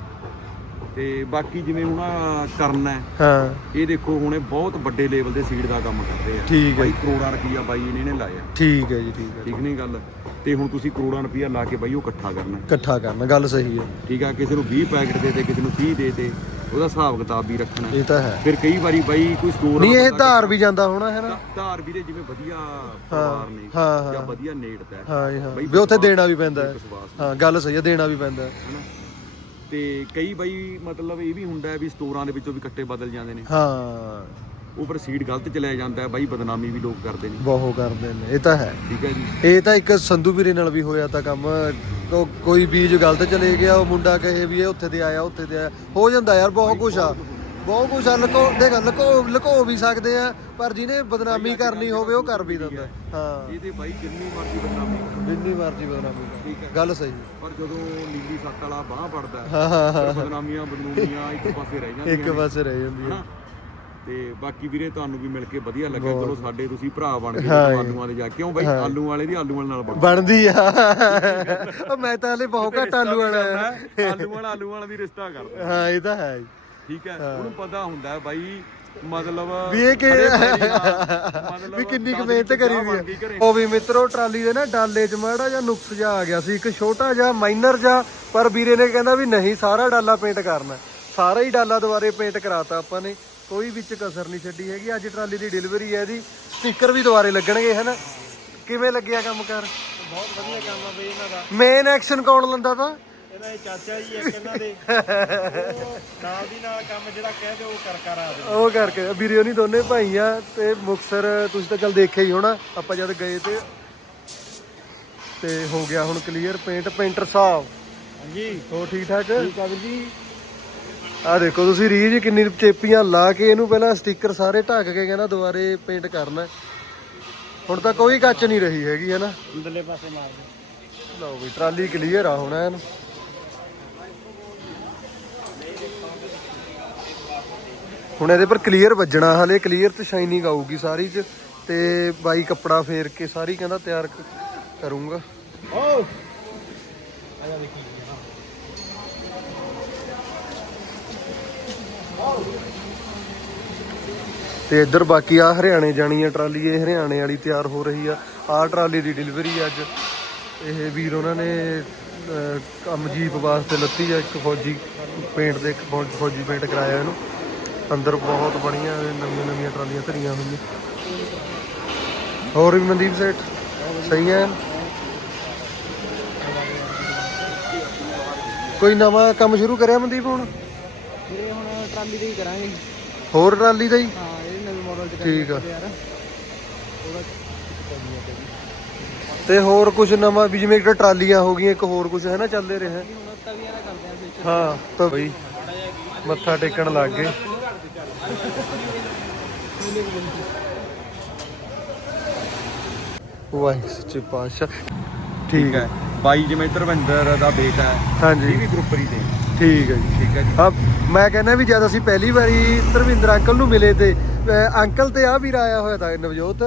ਤੇ ਬਾਕੀ ਜਿਵੇਂ ਹੁਣ ਆਹ ਕਰਨਾ ਹੈ ਹਾਂ। ਇਹ ਦੇਖੋ ਹੁਣੇ ਬਹੁਤ ਵੱਡੇ ਲੈਵਲ ਦੇ ਸੀਡ ਦਾ ਕੰਮ ਕਰਦੇ ਆ। ਠੀਕ ਹੈ। ਬਾਈ ਕਰੋੜਾਂ ਰੁਪਈਆ ਬਾਈ ਇਹਨੇ ਨੇ ਲਾਇਆ। ਠੀਕ ਹੈ ਜੀ ਠੀਕ ਹੈ। ਠੀਕ ਨਹੀਂ ਗੱਲ? ਤੇ ਹੁਣ ਤੁਸੀਂ ਕਰੋੜਾਂ ਰੁਪਈਆ ਲਾ ਕੇ ਬਾਈ ਉਹ ਇਕੱਠਾ ਕਰਨਾ। ਇਕੱਠਾ ਕਰਨਾ ਗੱਲ ਸਹੀ ਹੈ। ਠੀਕ ਆ ਕਿਸੇ ਨੂੰ 20 ਪੈਕਟ ਦੇ ਤੇ ਕਿਸੇ ਨੂੰ 30 ਦੇ ਤੇ ਉਹਦਾ ਹਿਸਾਬ ਕਿਤਾਬ ਵੀ ਰੱਖਣਾ ਇਹ ਤਾਂ ਹੈ। ਫਿਰ ਕਈ ਵਾਰੀ ਬਾਈ ਕੋਈ ਸਟੋਰ ਨਹੀਂ ਇਹ ਧਾਰ ਵੀ ਜਾਂਦਾ ਹੋਣਾ ਹੈ ਨਾ। ਧਾਰ ਵੀਰੇ ਜਿਵੇਂ ਵਧੀਆ ਪਰਿਵਾਰ ਨੇ ਹਾਂ, ਹਾਂ। ਜਾਂ ਵਧੀਆ ਨੇੜਤਾ ਹੈ ਹਾਂ। ਹਾਂ ਵੀ ਉੱਥੇ ਦੇਣਾ ਵੀ ਪੈਂਦਾ ਹੈ। ਹਾਂ ਗੱਲ ਸਹੀ ਹੈ ਦੇਣਾ ਵੀ ਪੈਂਦਾ ਹੈ। ਤੇ ਕਈ ਬਾਈ ਮਤਲਬ ਇਹ ਵੀ ਹੁੰਦਾ ਹੈ ਵੀ ਸਟੋਰਾਂ ਦੇ ਵਿੱਚੋਂ ਵੀ ਕੱਟੇ ਬਦਲ ਜਾਂਦੇ ਨੇ। ਹਾਂ। ਉਹ ਪਰ ਸੀਡ ਗਲਤ ਚਲਿਆ ਜਾਂਦਾ ਹੈ ਬਾਈ ਬਦਨਾਮੀ ਵੀ ਲੋਕ ਕਰਦੇ ਨੇ। ਬਹੁਤ ਕਰਦੇ ਨੇ ਇਹ ਤਾਂ ਹੈ। ਠੀਕ ਹੈ ਜੀ। ਇਹ ਤਾਂ ਇੱਕ ਸੰਧੂ ਵੀਰੇ ਨਾਲ ਵੀ ਹੋਇਆ ਤਾਂ ਕੰਮ। ਕੋਈ ਬੀਜ ਗਲਤ ਚਲੇ ਗਿਆ ਉਹ ਮੁੰਡਾ ਕਹੇ ਵੀ ਇਹ ਉੱਥੇ ਤੇ ਆਇਆ ਉੱਥੇ ਤੇ ਆਇਆ। ਹੋ ਜਾਂਦਾ ਯਾਰ ਬਹੁਤ ਕੁਝ ਆ। ਬਹੁਤ ਕੁਝ ਆ ਲਕੋ ਦੇਖ ਲਕੋ ਲਕੋ ਵੀ ਸਕਦੇ ਆ ਪਰ ਜਿਹਨੇ ਬਦਨਾਮੀ ਕਰਨੀ ਹੋਵੇ ਉਹ ਕਰ ਵੀ ਦਿੰਦਾ। ਹਾਂ। ਇਹਦੇ ਬਾਈ ਜਿੰਨੀ ਮਰਜ਼ੀ ਬਦਨਾਮੀ ਕਰੋ, ਜਿੰਨੀ ਮਰਜ਼ੀ ਬਦਨਾਮੀ ਕਰ। ਠੀਕ ਹੈ। ਗੱਲ ਸਹੀ ਪਰ ਜਦੋਂ ਨੀਲੀ ਸੱਤ ਵਾਲਾ ਬਾਹ ਪੜਦਾ ਹਾਂ ਹਾਂ ਹਾਂ ਫਿਰ ਬਦਨਾਮੀਆਂ ਬਦਨੂਮੀਆਂ ਇੱਕ ਪਾਸੇ ਰਹਿ ਜਾਂਦੀਆਂ ਇੱਕ ਨੇ, ਪਾਸੇ ਰਹਿ ਜਾਂਦੀ ਹੈ ਹਨਾ? ਤੇ ਬਾਕੀ ਵੀਰੇ ਤੁਹਾਨੂੰ ਵੀ ਮਿਲ ਕੇ ਵਧੀਆ ਲੱਗਿਆ। ਚਲੋ ਸਾਡੇ ਤੁਸੀਂ ਭਰਾ ਬਣ ਗਏ ਜੀ। ਆਲੂਆਂ ਦੇ ਜਾ ਕਿਉਂ ਬਾਈ। ਆਲੂ ਵਾਲੇ ਦੀ ਆਲੂ ਵਾਲੇ ਨਾਲ ਬਣ। ਬਣਦੀ ਆ। ਉਹ ਮੈਂ ਤਾਂ ਹਲੇ ਬਹੁਤ ਘੱਟ ਆਲੂ ਵਾਲਾ ਆਲੂ ਵਾਲਾ ਆਲੂ ਵਾਲਾ ਵੀ ਰਿਸ਼ਤਾ ਕਰਦਾ ਹਾਂ। ਇਹ ਤਾਂ ਹੈ ਠੀਕ ਹੈ। ਉਹਨੂੰ ਪਤਾ ਹੁੰਦਾ ਬਾਈ ਮਤਲਬ ਵੀ ਇਹ ਕਿ ਵੀ ਕਿੰਨੀ ਕੁ ਮਿਹਨਤ ਕਰੀ ਵੀ ਉਹ ਵੀ ਮਿੱਤਰੋ ਟਰਾਲੀ ਦੇ ਨਾ ਡਾਲੇ 'ਚ ਮਾੜਾ ਜਿਹਾ ਨੁਕਸ ਜਿਹਾ ਆ ਗਿਆ ਸੀ। ਇੱਕ ਛੋਟਾ ਜਿਹਾ ਮਾਈਨਰ ਜਿਹਾ ਪਰ ਵੀਰੇ ਨੇ ਕਹਿੰਦਾ ਵੀ ਨਹੀਂ ਸਾਰਾ ਡਾਲਾ ਪੇਂਟ ਕਰਨਾ ਸਾਰਾ ਹੀ ਡਾਲਾ ਦੁਬਾਰੇ ਪੇਂਟ ਕਰਾਤਾ ਆਪਾਂ ਨੇ। ਕੋਈ ਵਿੱਚ ਕਸਰ ਨਹੀਂ ਛੱਡੀ ਹੈਗੀ। ਅੱਜ ਟਰਾਲੀ ਦੀ ਡਿਲੀਵਰੀ ਹੈ ਇਹਦੀ। ਸਟicker ਵੀ ਦੁਬਾਰੇ ਲੱਗਣਗੇ ਹਨਾ? ਕਿਵੇਂ ਲੱਗਿਆ ਕੰਮ ਕਰ? ਬਹੁਤ ਵਧੀਆ ਕੰਮ ਆ ਬਈ ਇਹਨਾਂ ਦਾ। ਮੇਨ ਐਕਸ਼ਨ ਕੌਣ ਲੰਦਾ ਤਾ? ਇਹਨਾਂ ਦੇ ਚਾਚਾ ਜੀ ਇੱਕ ਇਹਨਾਂ ਦੇ। ਉਹ ਨਾਲ ਦੀ ਨਾਲ ਕੰਮ ਜਿਹੜਾ ਕਹਿ ਦਿਓ ਉਹ ਕਰ ਕਰ ਆ ਦੇ ਉਹ ਕਰਕੇ ਵੀਰੇ ਉਹਨੀ ਦੋਨੇ ਭਾਈ ਆ ਤੇ ਮੁਕਸਰ ਤੁਸੀਂ ਤਾਂ ਚੱਲ ਦੇਖਿਆ ਹੀ ਹੋਣਾ। ਆਪਾਂ ਜਦ ਗਏ ਤੇ ਤੇ ਹੋ ਗਿਆ ਹੁਣ ਕਲੀਅਰ ਪੇਂਟ ਪੇਂਟਰ ਸਾਹਿਬ। ਹਾਂਜੀ। ਹੋ ਠੀਕ ਠਾਕ ਠੀਕ ਆ ਵੀਰ ਜੀ। ਆ ਦੇਖੋ ਤੁਸੀਂ ਰੀਜ ਕਿੰਨੀ ਚੇਪੀਆਂ ਲਾ ਕੇ ਇਹਨੂੰ ਪਹਿਲਾਂ ਸਟicker ਸਾਰੇ ਢੱਕ ਕੇ ਕਹਿੰਦਾ ਦੁਬਾਰੇ ਪੇਂਟ ਕਰਨਾ। ਹੁਣ ਤਾਂ ਕੋਈ ਕੱਚ ਨਹੀਂ ਰਹੀ ਹੈਗੀ ਹੈ ਨਾ? ਅੰਦਰਲੇ ਪਾਸੇ ਮਾਰ ਦੇ ਲਓ ਵੀ ਟਰਾਲੀ ਕਲੀਅਰ ਆ ਹੁਣ ਐਨ ਹੁਣ ਇਹਦੇ ਪਰ ਕਲੀਅਰ ਵੱਜਣਾ ਹਲੇ ਕਲੀਅਰ ਤੇ ਸ਼ਾਈਨਿੰਗ ਆਊਗੀ ਸਾਰੀ ਚ। ਤੇ ਬਾਈ ਕੱਪੜਾ ਫੇਰ ਕੇ ਸਾਰੀ ਕਹਿੰਦਾ ਤਿਆਰ ਕਰੂੰਗਾ। ਓ! ਦੇਖੀ। ਤੇ ਇੱਧਰ ਬਾਕੀ ਆ ਹਰਿਆਣੇ ਜਾਣੀ ਆ ਟਰਾਲੀ, ਇਹ ਹਰਿਆਣੇ ਵਾਲੀ ਤਿਆਰ ਹੋ ਰਹੀ ਆ। ਆਹ ਟਰਾਲੀ ਦੀ ਡਿਲੀਵਰੀ ਅੱਜ। ਇਹ ਵੀਰ ਉਹਨਾਂ ਨੇ ਕੰਮ ਜੀਪ ਵਾਸਤੇ ਲੱਤੀ ਆ, ਇੱਕ ਫੌਜੀ ਪੇਂਟ ਦੇ ਇੱਕ ਫੌ- ਫੌਜੀ ਪੇਂਟ ਕਰਾਇਆ ਇਹਨੂੰ। ਅੰਦਰ ਬਹੁਤ ਬਣੀਆਂ ਨਵੀਆਂ ਨਵੀਆਂ ਟਰਾਲੀਆਂ ਧਰੀਆਂ ਹੋਈਆਂ। ਹੋਰ ਵੀ ਮਨਦੀਪ ਸੇਠ? ਸਹੀ ਹੈ ਕੋਈ ਨਵਾਂ ਕੰਮ ਸ਼ੁਰੂ ਕਰਿਆ ਮਨਦੀਪ ਹੁਣ ਵੀਰੇ ਹੁਣ? ਟਰਾਲੀ ਦੇ ਹੀ ਕਰਾਂਗੇ। ਹੋਰ ਟਰਾਲੀ ਦਾ ਹੀ? ਹਾਂ ਇਹ ਨਵੇਂ ਮਾਡਲ ਚ ਠੀਕ ਆ। ਯਾਰ ਤੇ ਹੋਰ ਕੁਝ ਨਵਾਂ ਵੀ ਜਿਵੇਂ ਇੱਕ ਟਰਾਲੀਆਂ ਹੋ ਗਈਆਂ ਇੱਕ ਹੋਰ ਕੁਝ ਹੈ ਨਾ ਚੱਲਦੇ ਰਿਹਾ। ਹੁਣ ਤਵੀਆਂ ਦਾ ਕਰਦੇ ਆ ਫਿਊਚਰ ਹਾਂ ਤਾਂ ਬਈ ਮੱਥਾ ਟੇਕਣ ਲੱਗ ਗਏ। ਵਾਹਿ ਸੱਚੇ ਪਾਤਸ਼ਾਹ। ਠੀਕ ਹੈ। ਬਾਈ ਜਿਵੇਂ ਧਰਮਿੰਦਰ ਦਾ ਬੇਟਾ ਹੈ। ਹਾਂਜੀ। ਇਹ ਵੀ ਗਰੁੱਪਰੀ ਦੇ ਠੀਕ ਹੈ ਜੀ, ਠੀਕ ਹੈ ਜੀ। ਹਾਂ, ਮੈਂ ਕਹਿੰਦਾ ਵੀ ਜਦ ਅਸੀਂ ਪਹਿਲੀ ਵਾਰੀ ਧਰਮਿੰਦਰ ਅੰਕਲ ਨੂੰ ਮਿਲੇ ਤੇ, ਅਹ, ਅੰਕਲ ਤੇ ਆ ਵੀਰ ਆਇਆ ਹੋਇਆ ਤਾਂ ਨਵਜੋਤ,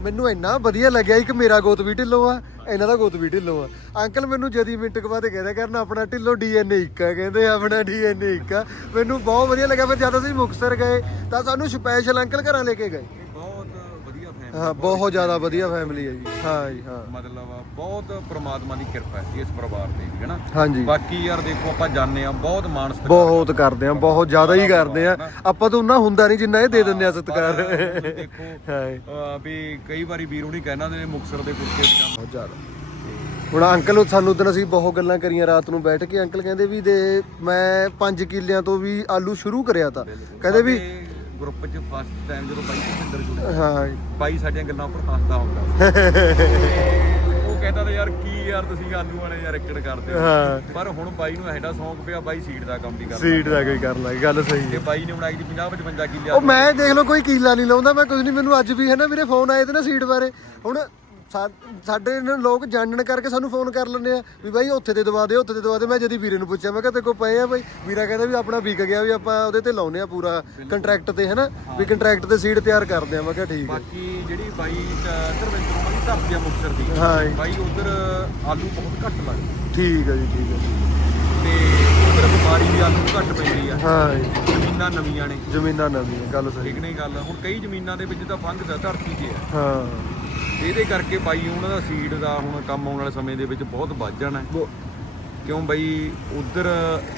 ਮੈਨੂੰ ਇੰਨਾ ਵਧੀਆ ਲੱਗਿਆ ਇੱਕ ਮੇਰਾ ਗੋਤ ਵੀ ਢਿੱਲੋਂ ਆ, ਇਹਨਾਂ ਦਾ ਗੋਤ ਵੀ ਢਿੱਲੋਂ ਆ। ਅੰਕਲ ਮੈਨੂੰ ਜਦੀ ਮਿੰਟ ਕੁ ਬਾਅਦ ਕਹਿੰਦਾ ਕਰਨ ਆਪਣਾ ਢਿੱਲੋਂ ਡੀਐਨਏ ਇੱਕ ਆ, ਕਹਿੰਦੇ ਆਪਣਾ ਡੀਐਨਏ ਇੱਕ ਆ। ਮੈਨੂੰ ਬਹੁਤ ਵਧੀਆ ਲੱਗਾ ਫਿਰ ਜਦ ਅਸੀਂ ਮੁਕਤਸਰ ਗਏ ਤਾਂ ਸਾਨੂੰ ਸਪੈਸ਼ਲ ਅੰਕਲ ਘਰਾਂ ਲੈ ਕੇ ਗਏ ਇਹ ਬਹੁਤ ਵਧੀਆ ਫੈਮਿਲੀ ਹਾਂ ਬਹੁਤ ਜ਼ਿਆਦਾ ਵਧੀਆ ਫੈਮਿਲੀ ਹੈ ਜੀ। ਹਾਂ ਜੀ ਹਾਂ। ਮਤਲਬ ਬਹੁਤ ਪ੍ਰਮਾਤਮਾ ਦੀ ਕਿਰਪਾ ਹੈ ਇਸ ਪਰਿਵਾਰ ਤੇ ਵੀ ਹੈਨਾ? ਹਾਂਜੀ। ਬਾਕੀ ਯਾਰ ਦੇਖੋ ਆਪਾਂ ਜਾਣਦੇ ਆ ਬਹੁਤ ਮਾਣ ਸਤਿਕਾਰ ਬਹੁਤ ਕਰਦੇ ਆ ਬਹੁਤ ਜ਼ਿਆਦਾ ਹੀ ਕਰਦੇ ਆ ਆਪਾਂ ਤਾਂ ਉਹਨਾਂ ਹੁੰਦਾ ਨਹੀਂ ਜਿੰਨਾ ਇਹ ਦੇ ਦਿੰਦੇ ਆ ਸਤਿਕਾਰ। ਦੇਖੋ ਵੀ ਕਈ ਵਾਰੀ ਵੀਰ ਹੁਣੀ ਕਹਿਣਾ ਨੇ ਮੁਕਸਰ ਦੇ ਕੁੱਤੇ ਬਹੁਤ ਜ਼ਿਆਦਾ। ਹੁਣ ਅੰਕਲ ਸਾਨੂੰ ਉਦੋਂ ਅਸੀਂ ਬਹੁਤ ਗੱਲਾਂ ਕਰੀਆਂ ਰਾਤ ਨੂੰ ਬੈਠ ਕੇ ਅੰਕਲ ਕਹਿੰਦੇ ਵੀ ਦੇ ਮੈਂ 5 ਕਿੱਲਿਆਂ ਤੋਂ ਵੀ ਆਲੂ ਸ਼ੁਰੂ ਕਰਿਆ ਤਾਂ। ਕਹਿੰਦੇ ਵੀ ਗਰੁੱਪ 'ਚ ਫਸਟ ਟਾਈਮ ਜਦੋਂ ਬਾਈ ਭਿੰਦਰ ਜੁੜੇ ਹਾਂ। ਬਾਈ ਸਾਡੀਆਂ ਗੱਲਾਂ ਉੱਪਰ ਹੱਸਦਾ ਹੁੰਦਾ। ਉਹ ਕਹਿੰਦਾ ਤਾਂ ਯਾਰ ਕੀ ਯਾਰ ਤੁਸੀਂ ਆਲੂ ਵਾਲੇ ਯਾਰ ਇੱਕੜ ਕਰਦੇ ਹੋ। ਹਾਂ। ਪਰ ਹੁਣ ਬਾਈ ਨੂੰ ਐਡਾ ਸ਼ੌਂਕ ਪਿਆ ਬਾਈ ਸੀਡ ਦਾ ਕੰਮ ਵੀ ਕਰਦਾ ਸੀਟ ਦਾ ਕੋਈ ਕਰ ਲੱਗ ਗੱਲ ਸਹੀ ਤੇ ਹੈ। ਬਾਈ ਨੇ ਬਣਾਈ ਦੀ 50 55 ਕਿੱਲੇ ਉਹ ਮੈਂ ਦੇਖ ਲਓ ਕੋਈ ਕੀਲਾ ਨਹੀਂ ਲਾਉਂਦਾ ਮੈਂ ਕੁਝ ਨਹੀਂ ਮੈਨੂੰ ਅੱਜ ਵੀ ਹੈ ਨਾ ਮੇਰੇ ਫੋਨ ਆਏ ਤੇ ਨਾ ਸੀਟ ਬਾਰੇ। ਹੁਣ ਸਾ- ਸਾਡੇ ਨਾ ਲੋਕ ਜਾਣਨ ਕਰਕੇ ਸਾਨੂੰ ਫੋਨ ਕਰ ਲੈਂਦੇ ਆ ਵੀ ਬਾਈ ਉੱਥੇ ਤੇ ਦਵਾ ਦੇ ਉੱਥੇ ਤੇ ਦਵਾ ਦੇ ਮੈਂ ਜਦੀ ਵੀਰੇ ਨੂੰ ਪੁੱਛਿਆ ਮੈਂ ਕਿਹਾ ਤੇ ਕੋ ਪਏ ਆ ਬਾਈ? ਵੀਰਾ ਕਹਿੰਦਾ ਵੀ ਆਪਣਾ ਵਿਕ ਗਿਆ ਵੀ ਆਪਾਂ ਉਹਦੇ ਤੇ ਲਾਉਨੇ ਆ ਪੂਰਾ ਕੰਟਰੈਕਟ ਤੇ ਹੈ ਨਾ ਵੀ ਕੰਟਰੈਕਟ ਤੇ ਸੀਟ ਤਿਆਰ ਕਰਦੇ ਆ ਮੈਂ ਕਿਹਾ ਠੀਕ ਹੈ ਬਾਕੀ ਜਿਹੜੀ ਬਾਈ ਧਰਮਿੰਦਰ ਉਹਨਾਂ ਦੀ ਧਰਤੀ ਆ ਮੁਕਸਰ ਦੀ ਹਾਂ ਜੀ। ਬਾਈ ਉਧਰ ਆਲੂ ਬਹੁਤ ਘੱਟ ਲੱਗਦੇ। ਠੀਕ ਹੈ ਜੀ ਠੀਕ ਹੈ ਤੇ ਉਧਰ ਬਿਮਾਰੀ ਵੀ ਆਲੂ ਘੱਟ ਪੈਂਦੀ ਆ। ਹਾਂ ਜੀ। ਜ਼ਮੀਨਾਂ ਨਵੀਆਂ ਨੇ। ਜ਼ਮੀਨਾਂ ਨਵੀਆਂ ਗੱਲ ਸਹੀ। ਠੀਕ ਨਹੀਂ ਗੱਲ ਹੁਣ ਕਈ ਜ਼ਮੀਨਾਂ ਦੇ ਵਿੱਚ ਤਾਂ ਫੰਗਸ ਆ ਧਰਤੀ 'ਚ ਆ। ਹਾਂ। ਇਹਦੇ ਕਰਕੇ ਬਾਈ ਉਹਨਾਂ ਦਾ ਸੀਡ ਦਾ ਹੁਣ ਕੰਮ ਆਉਣ ਵਾਲੇ ਸਮੇਂ ਦੇ ਵਿੱਚ ਬਹੁਤ ਵੱਧ ਜਾਣਾ ਹੈ। ਕਿਉਂ ਬਾਈ ਉਧਰ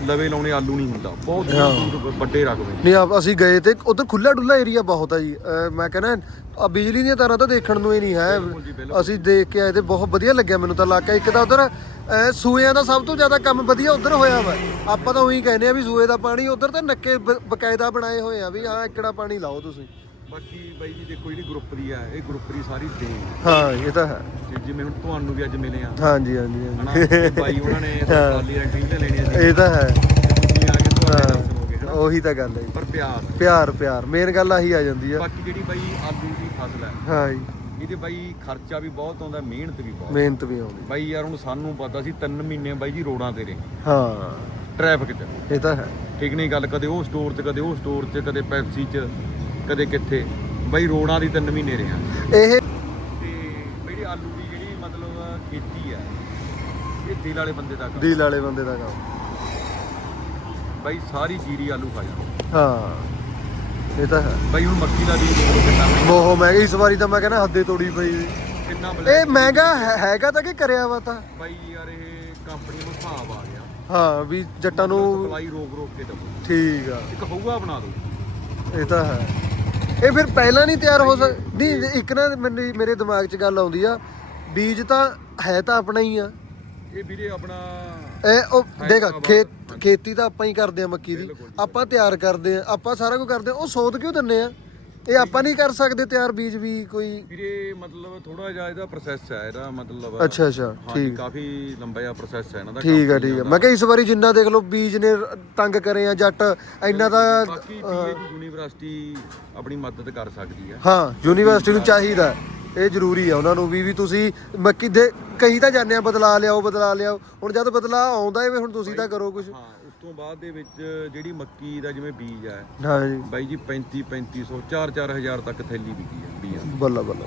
ਲਵੇ ਲਾਉਣੇ ਆਲੂ ਨਹੀਂ ਹੁੰਦਾ। ਬਹੁਤ ਹਾਂ। ਦੂਰ ਦੂਰ ਵੱਡੇ ਰਕਬੇ ਨੇ ਨਹੀਂ ਆਪ ਅਸੀਂ ਗਏ ਤੇ ਉਧਰ ਖੁੱਲਾ ਡੁੱਲਾ ਏਰੀਆ ਬਹੁਤ ਆ ਜੀ। ਅਹ ਮੈਂ ਕਹਿੰਦਾ ਆ ਬਿਜਲੀ ਦੀਆਂ ਤਾਰਾਂ ਤਾਂ ਦੇਖਣ ਨੂੰ ਹੀ ਨਹੀਂ ਹੈ। ਜੀ। ਅਸੀਂ ਦੇਖ ਕੇ ਆਏ ਤੇ ਬਹੁਤ ਵਧੀਆ ਲੱਗਿਆ ਮੈਨੂੰ ਤਾਂ ਇਲਾਕਾ। ਇੱਕ ਤਾਂ ਉਧਰ ਸੂਇਆਂ ਦਾ ਸਭ ਤੋਂ ਜ਼ਿਆਦਾ ਕੰਮ ਵਧੀਆ ਉਧਰ ਹੋਇਆ ਵਾ। ਆਪਾਂ ਤਾਂ ਉਹੀ ਕਹਿੰਦੇ ਆ ਵੀ ਸੂਏ ਦਾ ਪਾਣੀ ਉਧਰ ਤਾਂ ਨੱਕੇ ਬ- ਬਕਾਇਦਾ ਬਣਾਏ ਹੋਏ ਆ ਵੀ ਹਾਂ ਇਕੜਾ ਪਾਣੀ ਲਾਓ ਤੁਸੀਂ। ਬਾਕੀ ਬਾਈ ਜੀ ਦੇਖੋ ਜਿਹੜੀ ਗਰੁੱਪ ਦੀ ਆ ਇਹ ਗਰੁੱਪ ਦੀ ਸਾਰੀ ਦੇਣ ਹੈ। ਹਾਂ ਇਹ ਤਾਂ ਹੈ। ਤੇ ਜਿਵੇਂ ਹੁਣ ਤੁਹਾਨੂੰ ਵੀ ਅੱਜ ਮਿਲੇ ਆ। ਹਾਂਜੀ ਹਾਂਜੀ ਹਨਾ ਬਾਈ ਉਹਨਾਂ ਨੇ ਸਰਕਾਰੀ ਐਂਟਰੀ ਤੇ ਲੈਣੀ ਸੀ ਇਹ ਤਾਂ ਹੈ। ਤੁਸੀਂ ਆ ਕੇ ਤੁਹਾਡੇ ਹਾਂ ਦਰਸ਼ਨ ਹੋ ਗਏ ਹਨਾ। ਉਹੀ ਤਾਂ ਗੱਲ ਹੈ ਜੀ। ਪਰ ਪਿਆਰ। ਪਿਆਰ ਪਿਆਰ। ਮੇਨ ਗੱਲ ਆਹੀ ਆ ਜਾਂਦੀ ਆ। ਬਾਕੀ ਜਿਹੜੀ ਬਾਈ ਆਲੂ ਦੀ ਫਸਲ ਹੈ ਹਾਂ ਜੀ। ਇਹਦੇ ਬਾਈ ਖਰਚਾ ਵੀ ਬਹੁਤ ਆਉਂਦਾ ਮਿਹਨਤ ਵੀ ਬਹੁਤ। ਮਿਹਨਤ ਵੀ ਆਉਂਦੀ। ਬਾਈ ਯਾਰ ਹੁਣ ਸਾਨੂੰ ਪਤਾ ਸੀ 3 ਮਹੀਨੇ ਬਾਈ ਜੀ ਰੋਡਾਂ ਤੇ ਰਹੇ। ਹਾਂ। ਟ੍ਰੈਫਿਕ 'ਚ। ਇਹ ਤਾਂ ਹੈ। ਠੀਕ ਨਹੀਂ ਗੱਲ ਕਦੇ ਉਹ ਸਟੋਰ 'ਚ ਕਦੇ ਉਹ ਸਟੋਰ 'ਚ ਕਦੇ ਪੈਪਸੀ 'ਚ। ਕਦੇ ਕਿੱਥੇ? ਬਾਈ ਰੋਡਾਂ ਦੀ 3 ਮਹੀਨੇ ਰਿਹਾ। ਇਹ ਤੇ ਜਿਹੜੀ ਆਲੂ ਦੀ ਜਿਹੜੀ ਮਤਲਬ ਖੇਤੀ ਆ ਇਹ ਦਿਲ ਵਾਲੇ ਬੰਦੇ ਦਾ ਕੰਮ। ਡੀਲ ਵਾਲੇ ਬੰਦੇ ਦਾ ਕੰਮ। ਬਾਈ ਸਾਰੀ ਜੀਰੀ ਆਲੂ ਖਾ ਜਾਂਦਾ। ਹਾਂ ਇਹ ਤਾਂ ਹੈ। ਬਾਈ ਹੁਣ ਮੱਕੀ ਦਾ ਬੀਜ ਦੇਖੋ ਕਿੰਨਾ ਮਹਿੰਗਾ। ਬਹੁਤ ਮਹਿੰਗਾ ਇਸ ਵਾਰੀ ਤਾਂ ਮੈਂ ਕਹਿੰਦਾ ਹੱਦੇ ਤੋੜੀ ਪਈ ਵੀ। ਕਿੰਨਾ ਇਹ ਬਲੈਕ ਮਹਿੰਗਾ ਹੈ- ਹੈਗਾ ਤਾਂ ਕਿ ਕਰਿਆ ਵਾ ਤਾਂ। ਬਾਈ ਯਾਰ ਇਹ ਕੰਪਨੀ ਨੂੰ ਹਿਸਾਬ ਆ ਗਿਆ। ਹਾਂ ਵੀ ਜੱਟਾਂ ਨੂੰ ਸਪਲਾਈ ਰੋਕ ਰੋਕ ਕੇ ਦਵੋ। ਠੀਕ ਆ। ਇੱਕ ਹਊਆ ਬਣਾ ਦਿਓ ਇਹ ਤਾਂ ਹੈ। ਇਹ ਫਿਰ ਪਹਿਲਾਂ ਨਹੀਂ ਤਿਆਰ ਹੋ ਸਕ ਨਹੀਂ ਇੱਕ ਨਾ ਮੈਨੂੰ ਮੇਰੇ ਦਿਮਾਗ 'ਚ ਗੱਲ ਆਉਂਦੀ ਆ ਬੀਜ ਤਾਂ ਹੈ ਤਾਂ ਆਪਣਾ ਹੀ ਆ ਇਹ ਵੀਰੇ ਆਪਣਾ ਇਹ ਉਹ ਦੇਖ ਖੇਤ। ਖੇਤੀ ਤਾਂ ਆਪਾਂ ਹੀ ਕਰਦੇ ਆ ਮੱਕੀ ਦੀ। ਆਪਾਂ ਤਿਆਰ ਕਰਦੇ ਆ ਆਪਾਂ ਸਾਰਾ ਕੁਝ ਕਰਦੇ ਆ ਉਹ ਸੋਧ ਕਿਉਂ ਦਿੰਨੇ ਆ ਇਹ ਆਪਾਂ ਨਹੀਂ ਕਰ ਸਕਦੇ ਤਿਆਰ ਬੀਜ ਵੀ ਕੋਈ? ਵੀਰੇ ਮਤਲਬ ਥੋੜਾ ਜਿਹਾ ਇਹਦਾ ਪ੍ਰੋਸੈਸ ਹੈ ਇਹਦਾ ਮਤਲਬ ਅੱਛਾ ਅੱਛਾ ਠੀਕ। ਕਾਫੀ ਲੰਬਾ ਜਿਹਾ ਪ੍ਰੋਸੈਸ ਹੈ ਇਹਨਾਂ ਦਾ ਠੀਕ ਹੈ ਠੀਕ ਹੈ। ਦਾ। ਮੈਂ ਕਿਹਾ ਇਸ ਵਾਰੀ ਜਿੰਨਾ ਦੇਖ ਲਓ ਬੀਜ ਨੇ ਤੰਗ ਕਰੇ ਆ ਜੱਟ ਇੰਨਾ ਬਾਕੀ ਪੀਏਜੀ ਯੂਨੀਵਰਸਿਟੀ ਆਪਣੀ ਮਦਦ ਕਰ ਸਕਦੀ ਹੈ। ਹਾਂ ਯੂਨੀਵਰਸਿਟੀ ਨੂੰ ਚਾਹੀਦਾ ਇਹ ਜ਼ਰੂਰੀ ਆ ਉਹਨਾਂ ਨੂੰ ਵੀ ਵੀ ਤੁਸੀਂ ਮੱਕੀ ਦੇ ਕਈ ਤਾਂ ਜਾਂਦੇ ਆ ਬਦਲਾ ਲਿਆਓ ਬਦਲਾ ਲਿਆਓ। ਹੁਣ ਜਦ ਬਦਲਾ ਆਉਂਦਾ ਏ ਵੀ ਹੁਣ ਤੁਸੀਂ ਤਾਂ ਕਰੋ ਕੁਝ ਤੋਂ ਬਾਅਦ ਦੇ ਵਿੱਚ ਜਿਹੜੀ ਮੱਕੀ ਦਾ ਜਿਵੇਂ ਬੀਜ ਹੈ ਹਾਂ ਜੀ। ਬਾਈ ਜੀ 35 3500 4 4000 ਤੱਕ ਥੈਲੀ ਵਿਕੀ ਹੈ ਬੀਜ ਬੱਲਾ ਬੱਲਾ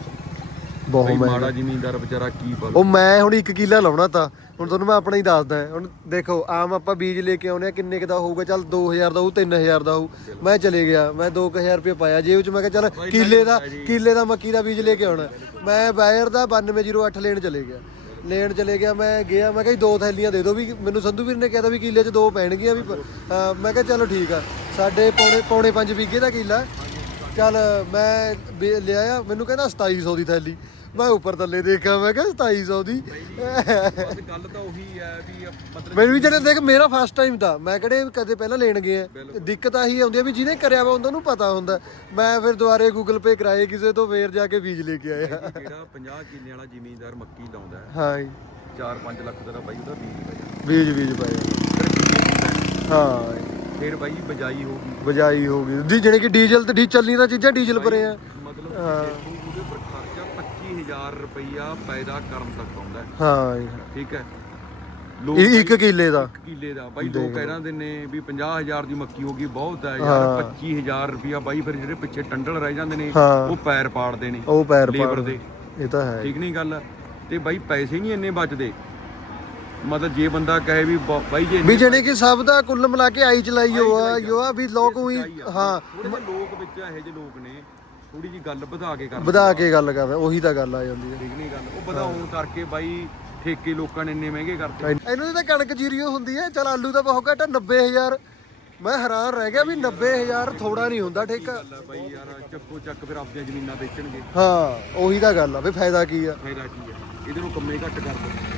ਬਹੁਤ ਮਾੜਾ ਜ਼ਿਮੀਂਦਾਰ ਵਿਚਾਰਾ ਕੀ ਪਾਲੂ ਉਹ ਮੈਂ ਹੁਣ 1 ਕਿੱਲਾ ਲਾਉਣਾ ਤਾਂ ਹੁਣ ਤੁਹਾਨੂੰ ਮੈਂ ਆਪਣਾ ਹੀ ਦੱਸਦਾ ਹੁਣ ਦੇਖੋ ਆਮ ਆਪਾਂ ਬੀਜ ਲੈ ਕੇ ਆਉਨੇ ਆ ਕਿੰਨੇ ਕ ਦਾ ਹੋਊਗਾ? ਚੱਲ 2000 ਦਾ ਹੋਊ 3000 ਦਾ ਹੋਊ। ਮੈਂ ਚਲੇ ਗਿਆ ਮੈਂ 2000 ਰੁਪਏ ਪਾਇਆ ਜੇਬ ਚ ਮੈਂ ਕਿਹਾ ਚੱਲ ਕਿੱਲੇ ਦਾ ਕਿੱਲੇ ਦਾ ਮੱਕੀ ਦਾ ਬੀਜ ਲੈ ਕੇ ਆਉਣਾ। ਮੈਂ ਬਾਇਰ ਦਾ 9208 ਲੈਣ ਚਲੇ ਗਿਆ। ਲੈਣ ਚਲੇ ਗਿਆ, ਮੈਂ ਗਿਆ, ਮੈਂ ਕਿਹਾ ਜੀ ਦੋ ਥੈਲੀਆਂ ਦੇ ਦਿਓ ਵੀ ਮੈਨੂੰ ਸੰਧੂ ਵੀਰ ਨੇ ਕਹਿਤਾ ਵੀ ਕਿੱਲੇ 'ਚ ਦੋ ਪੈਣਗੀਆਂ ਵੀ ਅਹ ਮੈਂ ਕਿਹਾ ਚਲੋ ਠੀਕ ਆ। ਸਾਡੇ ਪੌਣੇ ਪੌਣੇ 5 ਵੀਗੇ ਦਾ ਕਿੱਲਾ। ਚੱਲ ਮੈਂ ਵੀ ਲਿਆਇਆ, ਮੈਨੂੰ ਕਹਿੰਦਾ 2700 ਦੀ ਥੈਲੀ। ਮੈਂ ਉੱਪਰ ਥੱਲੇ ਦੇਖਿਆ ਮੈਂ ਕਿਹਾ 2700 ਦੀ। ਬਸ ਗੱਲ ਤਾਂ ਉਹੀ ਹੈ ਵੀ ਮਤਲਬ ਮੈਨੂੰ ਵੀ ਜਿਹੜੇ ਦੇਖ ਮੇਰਾ ਫਸਟ ਟਾਈਮ ਤਾਂ ਮੈਂ ਕਿਹੜੇ ਕਦੇ ਪਹਿਲਾਂ ਲੈਣ ਗਿਆ ਦਿੱਕਤ ਆਹੀ ਆਉਂਦੀ ਆ ਵੀ ਜਿਹਨੇ ਕਰਿਆ ਵਾ ਉਹਨਾਂ ਨੂੰ ਪਤਾ ਹੁੰਦਾ। ਮੈਂ ਫਿਰ ਦੁਬਾਰੇ ਗੂਗਲ ਪੇ ਕਰਾਏ ਕਿਸੇ ਤੋਂ ਫੇਰ ਜਾ ਕੇ ਬੀਜ ਲੈ ਕੇ ਆਇਆ। ਜਿਹੜਾ 50 ਕਿੱਲੇ ਵਾਲਾ ਜ਼ਿਮੀਂਦਾਰ ਮੱਕੀ ਲਾਉਂਦਾ ਹੈ। ਹਾਂ ਜੀ। 4-5 ਲੱਖ ਦਾ ਬਾਈ ਉਹਦਾ ਬੀਜ ਪੈ ਬੀਜ ਬੀਜ ਪਾਇਆ ਹਾਂ। ਜੀ। ਫਿਰ ਬਾਈ ਬਜਾਈ ਹੋਊਗੀ ਬਜਾਈ ਹੋ ਗਈ। ਦੀ ਜਿਹੜੇ ਕਿ ਡੀਜ਼ਲ ਤੇ ਡੀ ਚੱਲਣੀ ਤਾਂ ਚੀਜ਼ਾਂ ਡੀਜ਼ਲ ਪਰੇ ਆ। ਮਤਲਬ ਕਿ ਦੇਖੋ ਉਹਦੇ ਪਰ ਖਰਚਾ 25000 ਰੁਪਈਆ ਪੈਦਾ ਕਰਨ ਤੱਕ ਆਉਂਦਾ ਹੈ। ਹਾਂ ਜੀ। ਠੀਕ ਹੈ। ਲੋਕ ਇਹ ਇੱਕ ਕਿੱਲੇ ਦਾ। ਇੱਕ ਕਿੱਲੇ ਦਾ। ਬਾਈ ਲੋਕ ਕਹਿ ਰਹੇ ਨੇ ਵੀ 50000 ਦੀ ਮੱਕੀ ਹੋ ਗਈ ਬਹੁਤ ਹੈ ਯਾਰ 25000 ਰੁਪਈਆ ਬਾਈ ਫਿਰ ਜਿਹੜੇ ਪਿੱਛੇ ਟੰਡਲ ਰਹਿ ਜਾਂਦੇ ਨੇ ਹਾਂ। ਉਹ ਪੈਰ ਪਾੜਦੇ ਨੇ ਉਹ ਪੈਰ ਲੇਬਰ ਪਾੜ ਦੇ। ਇਹ ਤਾਂ ਹੈ ਠੀਕ ਨਹੀਂ ਗੱਲ? ਤੇ ਬਾਈ ਪੈਸੇ ਨਹੀਂ ਇੰਨੇ ਬਚਦੇ। ਮਤਲਬ ਜੇ ਬੰਦਾ ਕਹੇ ਵੀ ਬ- ਬਾਈ ਜੇ ਵੀ ਜਿਹੜੇ ਕਿ ਸਭ ਦਾ ਕੁੱਲ ਮਿਲਾ ਕੇ ਆਈ ਚਲਾਈ ਹੋ ਆ ਯੋ ਆ ਵੀ ਲੋਕ ਉਹੀ ਹਾਂ। ਜਿਹੇ ਲੋਕ ਵਿੱਚ ਇਹੋ ਜਿਹੇ ਲੋਕ ਨੇ ਥੋੜੀ ਜੀ ਗੱਲ ਵਧਾ ਕੇ ਕਰਦੇ ਵਧਾ ਕੇ ਗੱਲ ਕਰ ਉਹੀ ਤਾਂ ਗੱਲ ਆ ਜਾਂਦੀ ਹੈ ਠੀਕ ਨਹੀਂ ਗੱਲ ਉਹ ਵਧਾਉਣ ਕਰਕੇ ਬਾਈ ਠੇਕੇ ਲੋਕਾਂ ਨੇ ਇੰਨੇ ਮਹਿੰਗੇ ਕਰਤੇ। ਇਹਨਾਂ ਦੀ ਤਾਂ ਕਣਕ ਜੀਰੀਓ ਹੁੰਦੀ ਹੈ ਚਲ ਆਲੂ ਤਾਂ ਬਹੁਤ ਘੱਟ ਆ, 90000 ਮੈਂ ਹੈਰਾਨ ਰਹਿ ਗਿਆ ਵੀ 90000 ਥੋੜਾ ਨਹੀਂ ਹੁੰਦਾ ਠੇਕਾ। ਗੱਲ ਬਾਈ ਯਾਰ ਚੱਕੋ ਚੱਕ ਫਿਰ ਆਪਣੀਆਂ ਜ਼ਮੀਨਾਂ ਵੇਚਣਗੇ। ਹਾਂ ਉਹੀ ਤਾਂ ਗੱਲ ਆ ਵੀ ਫਾਇਦਾ ਕੀ ਆ? ਫਾਇਦਾ ਕੀ ਹੈ ਇਹਦੇ ਨੂੰ ਕੰਮੇ ਘੱਟ ਕਰ ਦੋ।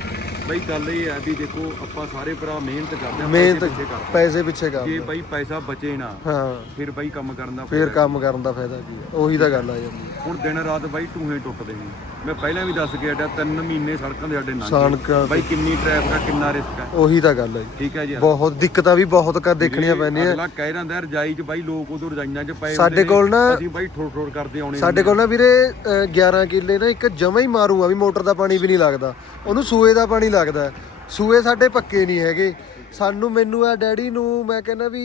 ਬਾਈ ਗੱਲ ਇਹ ਹੈ ਵੀ ਦੇਖੋ ਆਪਾਂ ਸਾਰੇ ਭਰਾ ਮਿਹਨਤ ਕਰਦੇ ਆ ਮਿਹਨਤ ਪੈਸੇ ਪਿੱਛੇ ਕਰਦੇ ਪੈਸੇ ਪਿੱਛੇ ਆ। ਜੇ ਬਾਈ ਪੈਸਾ ਬਚੇ ਨਾ ਹਾਂ। ਫਿਰ ਬਾਈ ਕੰਮ ਕਰਨ ਦਾ ਫੇਰ ਕੰਮ ਕਰਨ ਦਾ ਫਾਇਦਾ ਕੀ ਆ? ਉਹੀ ਤਾਂ ਗੱਲ ਆ ਜਾਂਦੀ ਹੈ ਹੁਣ ਦਿਨ ਰਾਤ ਬਾਈ ਟੂਹੇ ਟੁੱਟਦੇ ਨੇ। ਮੈਂ ਪਹਿਲਾਂ ਵੀ ਦੱਸ ਕੇ ਹਟਿਆ ਤਿੰਨ ਮਹੀਨੇ ਸੜਕਾਂ ਦੇ ਸਾਡੇ ਸਾਨ ਲੰਘ ਬਾਈ ਕਿੰਨੀ ਟ੍ਰੈਫਿਕ ਆ ਕਿੰਨਾ ਰਿਸਕ ਆ। ਉਹੀ ਤਾਂ ਗੱਲ ਹੈ। ਠੀਕ ਹੈ ਜੀ। ਬਹੁਤ ਦਿੱਕਤਾਂ ਵੀ ਬਹੁਤ ਕਰ ਦੇਖਣੀਆਂ ਪੈਂਦੀਆਂ। ਅਗਲਾ ਕਹਿ ਜਾਂਦਾ ਰਜਾਈ 'ਚ ਬਾਈ ਲੋਕ ਉਦੋਂ ਰਜਾਈਆਂ 'ਚ ਪਏ ਸਾਡੇ ਹੁੰਦੇ ਨੇ, ਕੋਲ ਨਾ- ਅਸੀਂ ਬਾਈ ਠੋਰ ਠੋਰ ਕਰਦੇ ਆਉਣੇ ਸਾਡੇ ਕੋਲ ਨਾ। ਵੀਰੇ ਅਹ, 11 ਕਿੱਲੇ ਨਾ ਇੱਕ ਜਮਾ ਹੀ ਮਾਰੂ ਆ ਵੀ ਮੋਟਰ ਦਾ ਪਾਣੀ ਵੀ ਨਹੀਂ ਲੱਗਦਾ। ਉਹਨੂੰ ਸੂਏ ਦਾ ਪਾਣੀ ਲੱਗਦਾ। ਸੂਏ ਸਾਡੇ ਪੱਕੇ ਨਹੀਂ ਹੈਗੇ। ਸਾਨੂੰ ਮੈਨੂੰ ਆ ਡੈਡੀ ਨੂੰ ਮੈਂ ਕਹਿੰਦਾ ਵੀ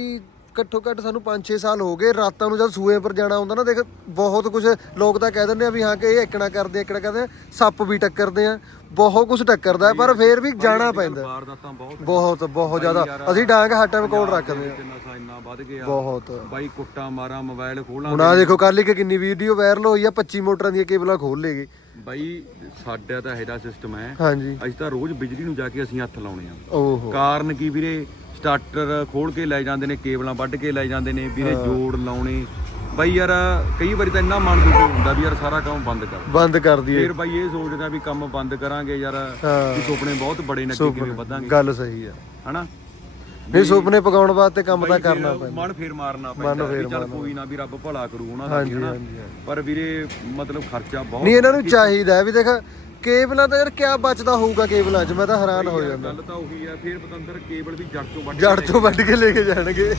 ਘੱਟੋ ਘੱਟ ਸਾਨੂੰ 5-6 ਸਾਲ ਹੋ ਗਏ। ਰਾਤਾਂ ਨੂੰ ਜਦ ਸੂਏ ਪਰ ਜਾਣਾ ਹੁੰਦਾ ਨਾ ਦੇਖ ਬਹੁਤ ਕੁਝ ਲੋਕ ਤਾਂ ਕਹਿ ਦਿੰਦੇ ਆ ਵੀ ਹਾਂ ਕਿ ਇਹ ਇਕਣਾ ਕਰਦੇ ਇਕਣਾ ਕਰਦੇ ਸੱਪ ਵੀ ਟੱਕਰਦੇ ਆ। ਬਹੁਤ ਕੁਝ ਟੱਕਰਦਾ ਪਰ ਫੇਰ ਵੀ ਜਾਣਾ ਪੈਂਦਾ ਬਹੁਤ ਬਹੁਤ ਜ਼ਿਆਦਾ। ਅਸੀਂ ਡਾਂਗ ਹੱਟ ਕੋਲ ਰੱਖਦੇ ਆ। ਤੇ ਨਸ਼ਾ ਇੰਨਾ ਵੱਧ ਗਿਆ। ਬਹੁਤ। ਬਾਈ ਕੁੱਟਾਂ ਮਾਰਾਂ ਮੋਬਾਈਲ ਖੋਲਾਂ ਹੁਣ ਆ ਦੇਖੋ ਕੱਲ ਇੱਕ ਕਿੰਨੀ ਵੀਡੀਓ ਵਾਇਰਲ ਹੋਈ ਆ 25 ਮੋਟਰਾਂ ਦੀਆਂ ਕੇਬਲਾਂ ਖੋਲ ਲੇਗੇ ਬਾਈ ਸਾਡਾ ਤਾਂ ਇਹਦਾ ਸਿਸਟਮ ਹੈ। ਹਾਂਜੀ। ਅਸੀਂ ਤਾਂ ਰੋਜ਼ ਬਿਜਲੀ ਨੂੰ ਜਾ ਕੇ ਅਸੀਂ ਹੱਥ ਲਾਉਣੇ ਆ। ਓਹੋ। ਕਾਰਨ ਕੀ ਵੀਰੇ? ਸਟਾਰਟਰ ਖੋਲ ਕੇ ਲੈ ਜਾਂਦੇ ਨੇ ਕੇਬਲਾਂ ਵੱਢ ਕੇ ਲੈ ਜਾਂਦੇ ਨੇ ਵੀਰੇ ਜੋੜ ਲਾਉਣੇ। ਬਾਈ ਯਾਰ ਕਈ ਵਾਰੀ ਤਾਂ ਇੰਨਾ ਮਨ ਦੁਖੀ ਹੁੰਦਾ ਵੀ ਯਾਰ ਸਾਰਾ ਕੰਮ ਬੰਦ ਕਰ। ਬੰਦ ਕਰ ਦਈਏ। ਫਿਰ ਬਾਈ ਇਹ ਸੋਚਦਾ ਵੀ ਕੰਮ ਬੰਦ ਕਰਾਂਗੇ ਯਾਰ ਹਾਂ। ਵੀ ਸੁਪਨੇ ਬਹੁਤ ਬੜੇ ਨੇ ਅੱਗੇ ਕਿਵੇਂ ਵਧਾਂਗੇ। ਗੱਲ ਸਹੀ ਆ। ਹਨਾ? ਨਹੀਂ ਸੁਪਨੇ ਪਕਾਉਣ ਵਾਸਤੇ ਕੰਮ ਤਾਂ ਕਰਨਾ ਪੈਂਦਾ। ਮਨ ਫੇਰ ਮਾਰਨਾ ਪੈਂਦਾ ਵੀ ਚੱਲ ਕੋਈ ਨਾ ਵੀ ਰੱਬ ਭਲਾ ਕਰੂ ਉਹਨਾਂ ਦਾ ਵੀ ਹਨਾ। ਪਰ ਵੀਰੇ ਮਤਲਬ ਖਰਚਾ ਬਹੁਤ ਨਹੀਂ ਇਹਨਾਂ ਨੂੰ ਚਾਹੀਦਾ ਵੀ ਦੇਖ ਕੇਬਲਾਂ ਤਾਂ ਯਾਰ ਕਿਆ ਬਚਦਾ ਹੋਊਗਾ ਕੇਬਲਾਂ 'ਚ ਮੈਂ ਤਾਂ ਹੈਰਾਨ ਹੋ ਜਾਂਦਾ। ਗੱਲ ਤਾਂ ਉਹੀ ਆ ਫਿਰ ਪਤੰਦਰ ਕੇਬਲ ਵੀ ਜੜ ਤੋਂ ਵੱਢ ਜੜ ਤੋਂ ਵੱਢ ਕੇ ਲੈ ਕੇ ਜਾਣਗੇ।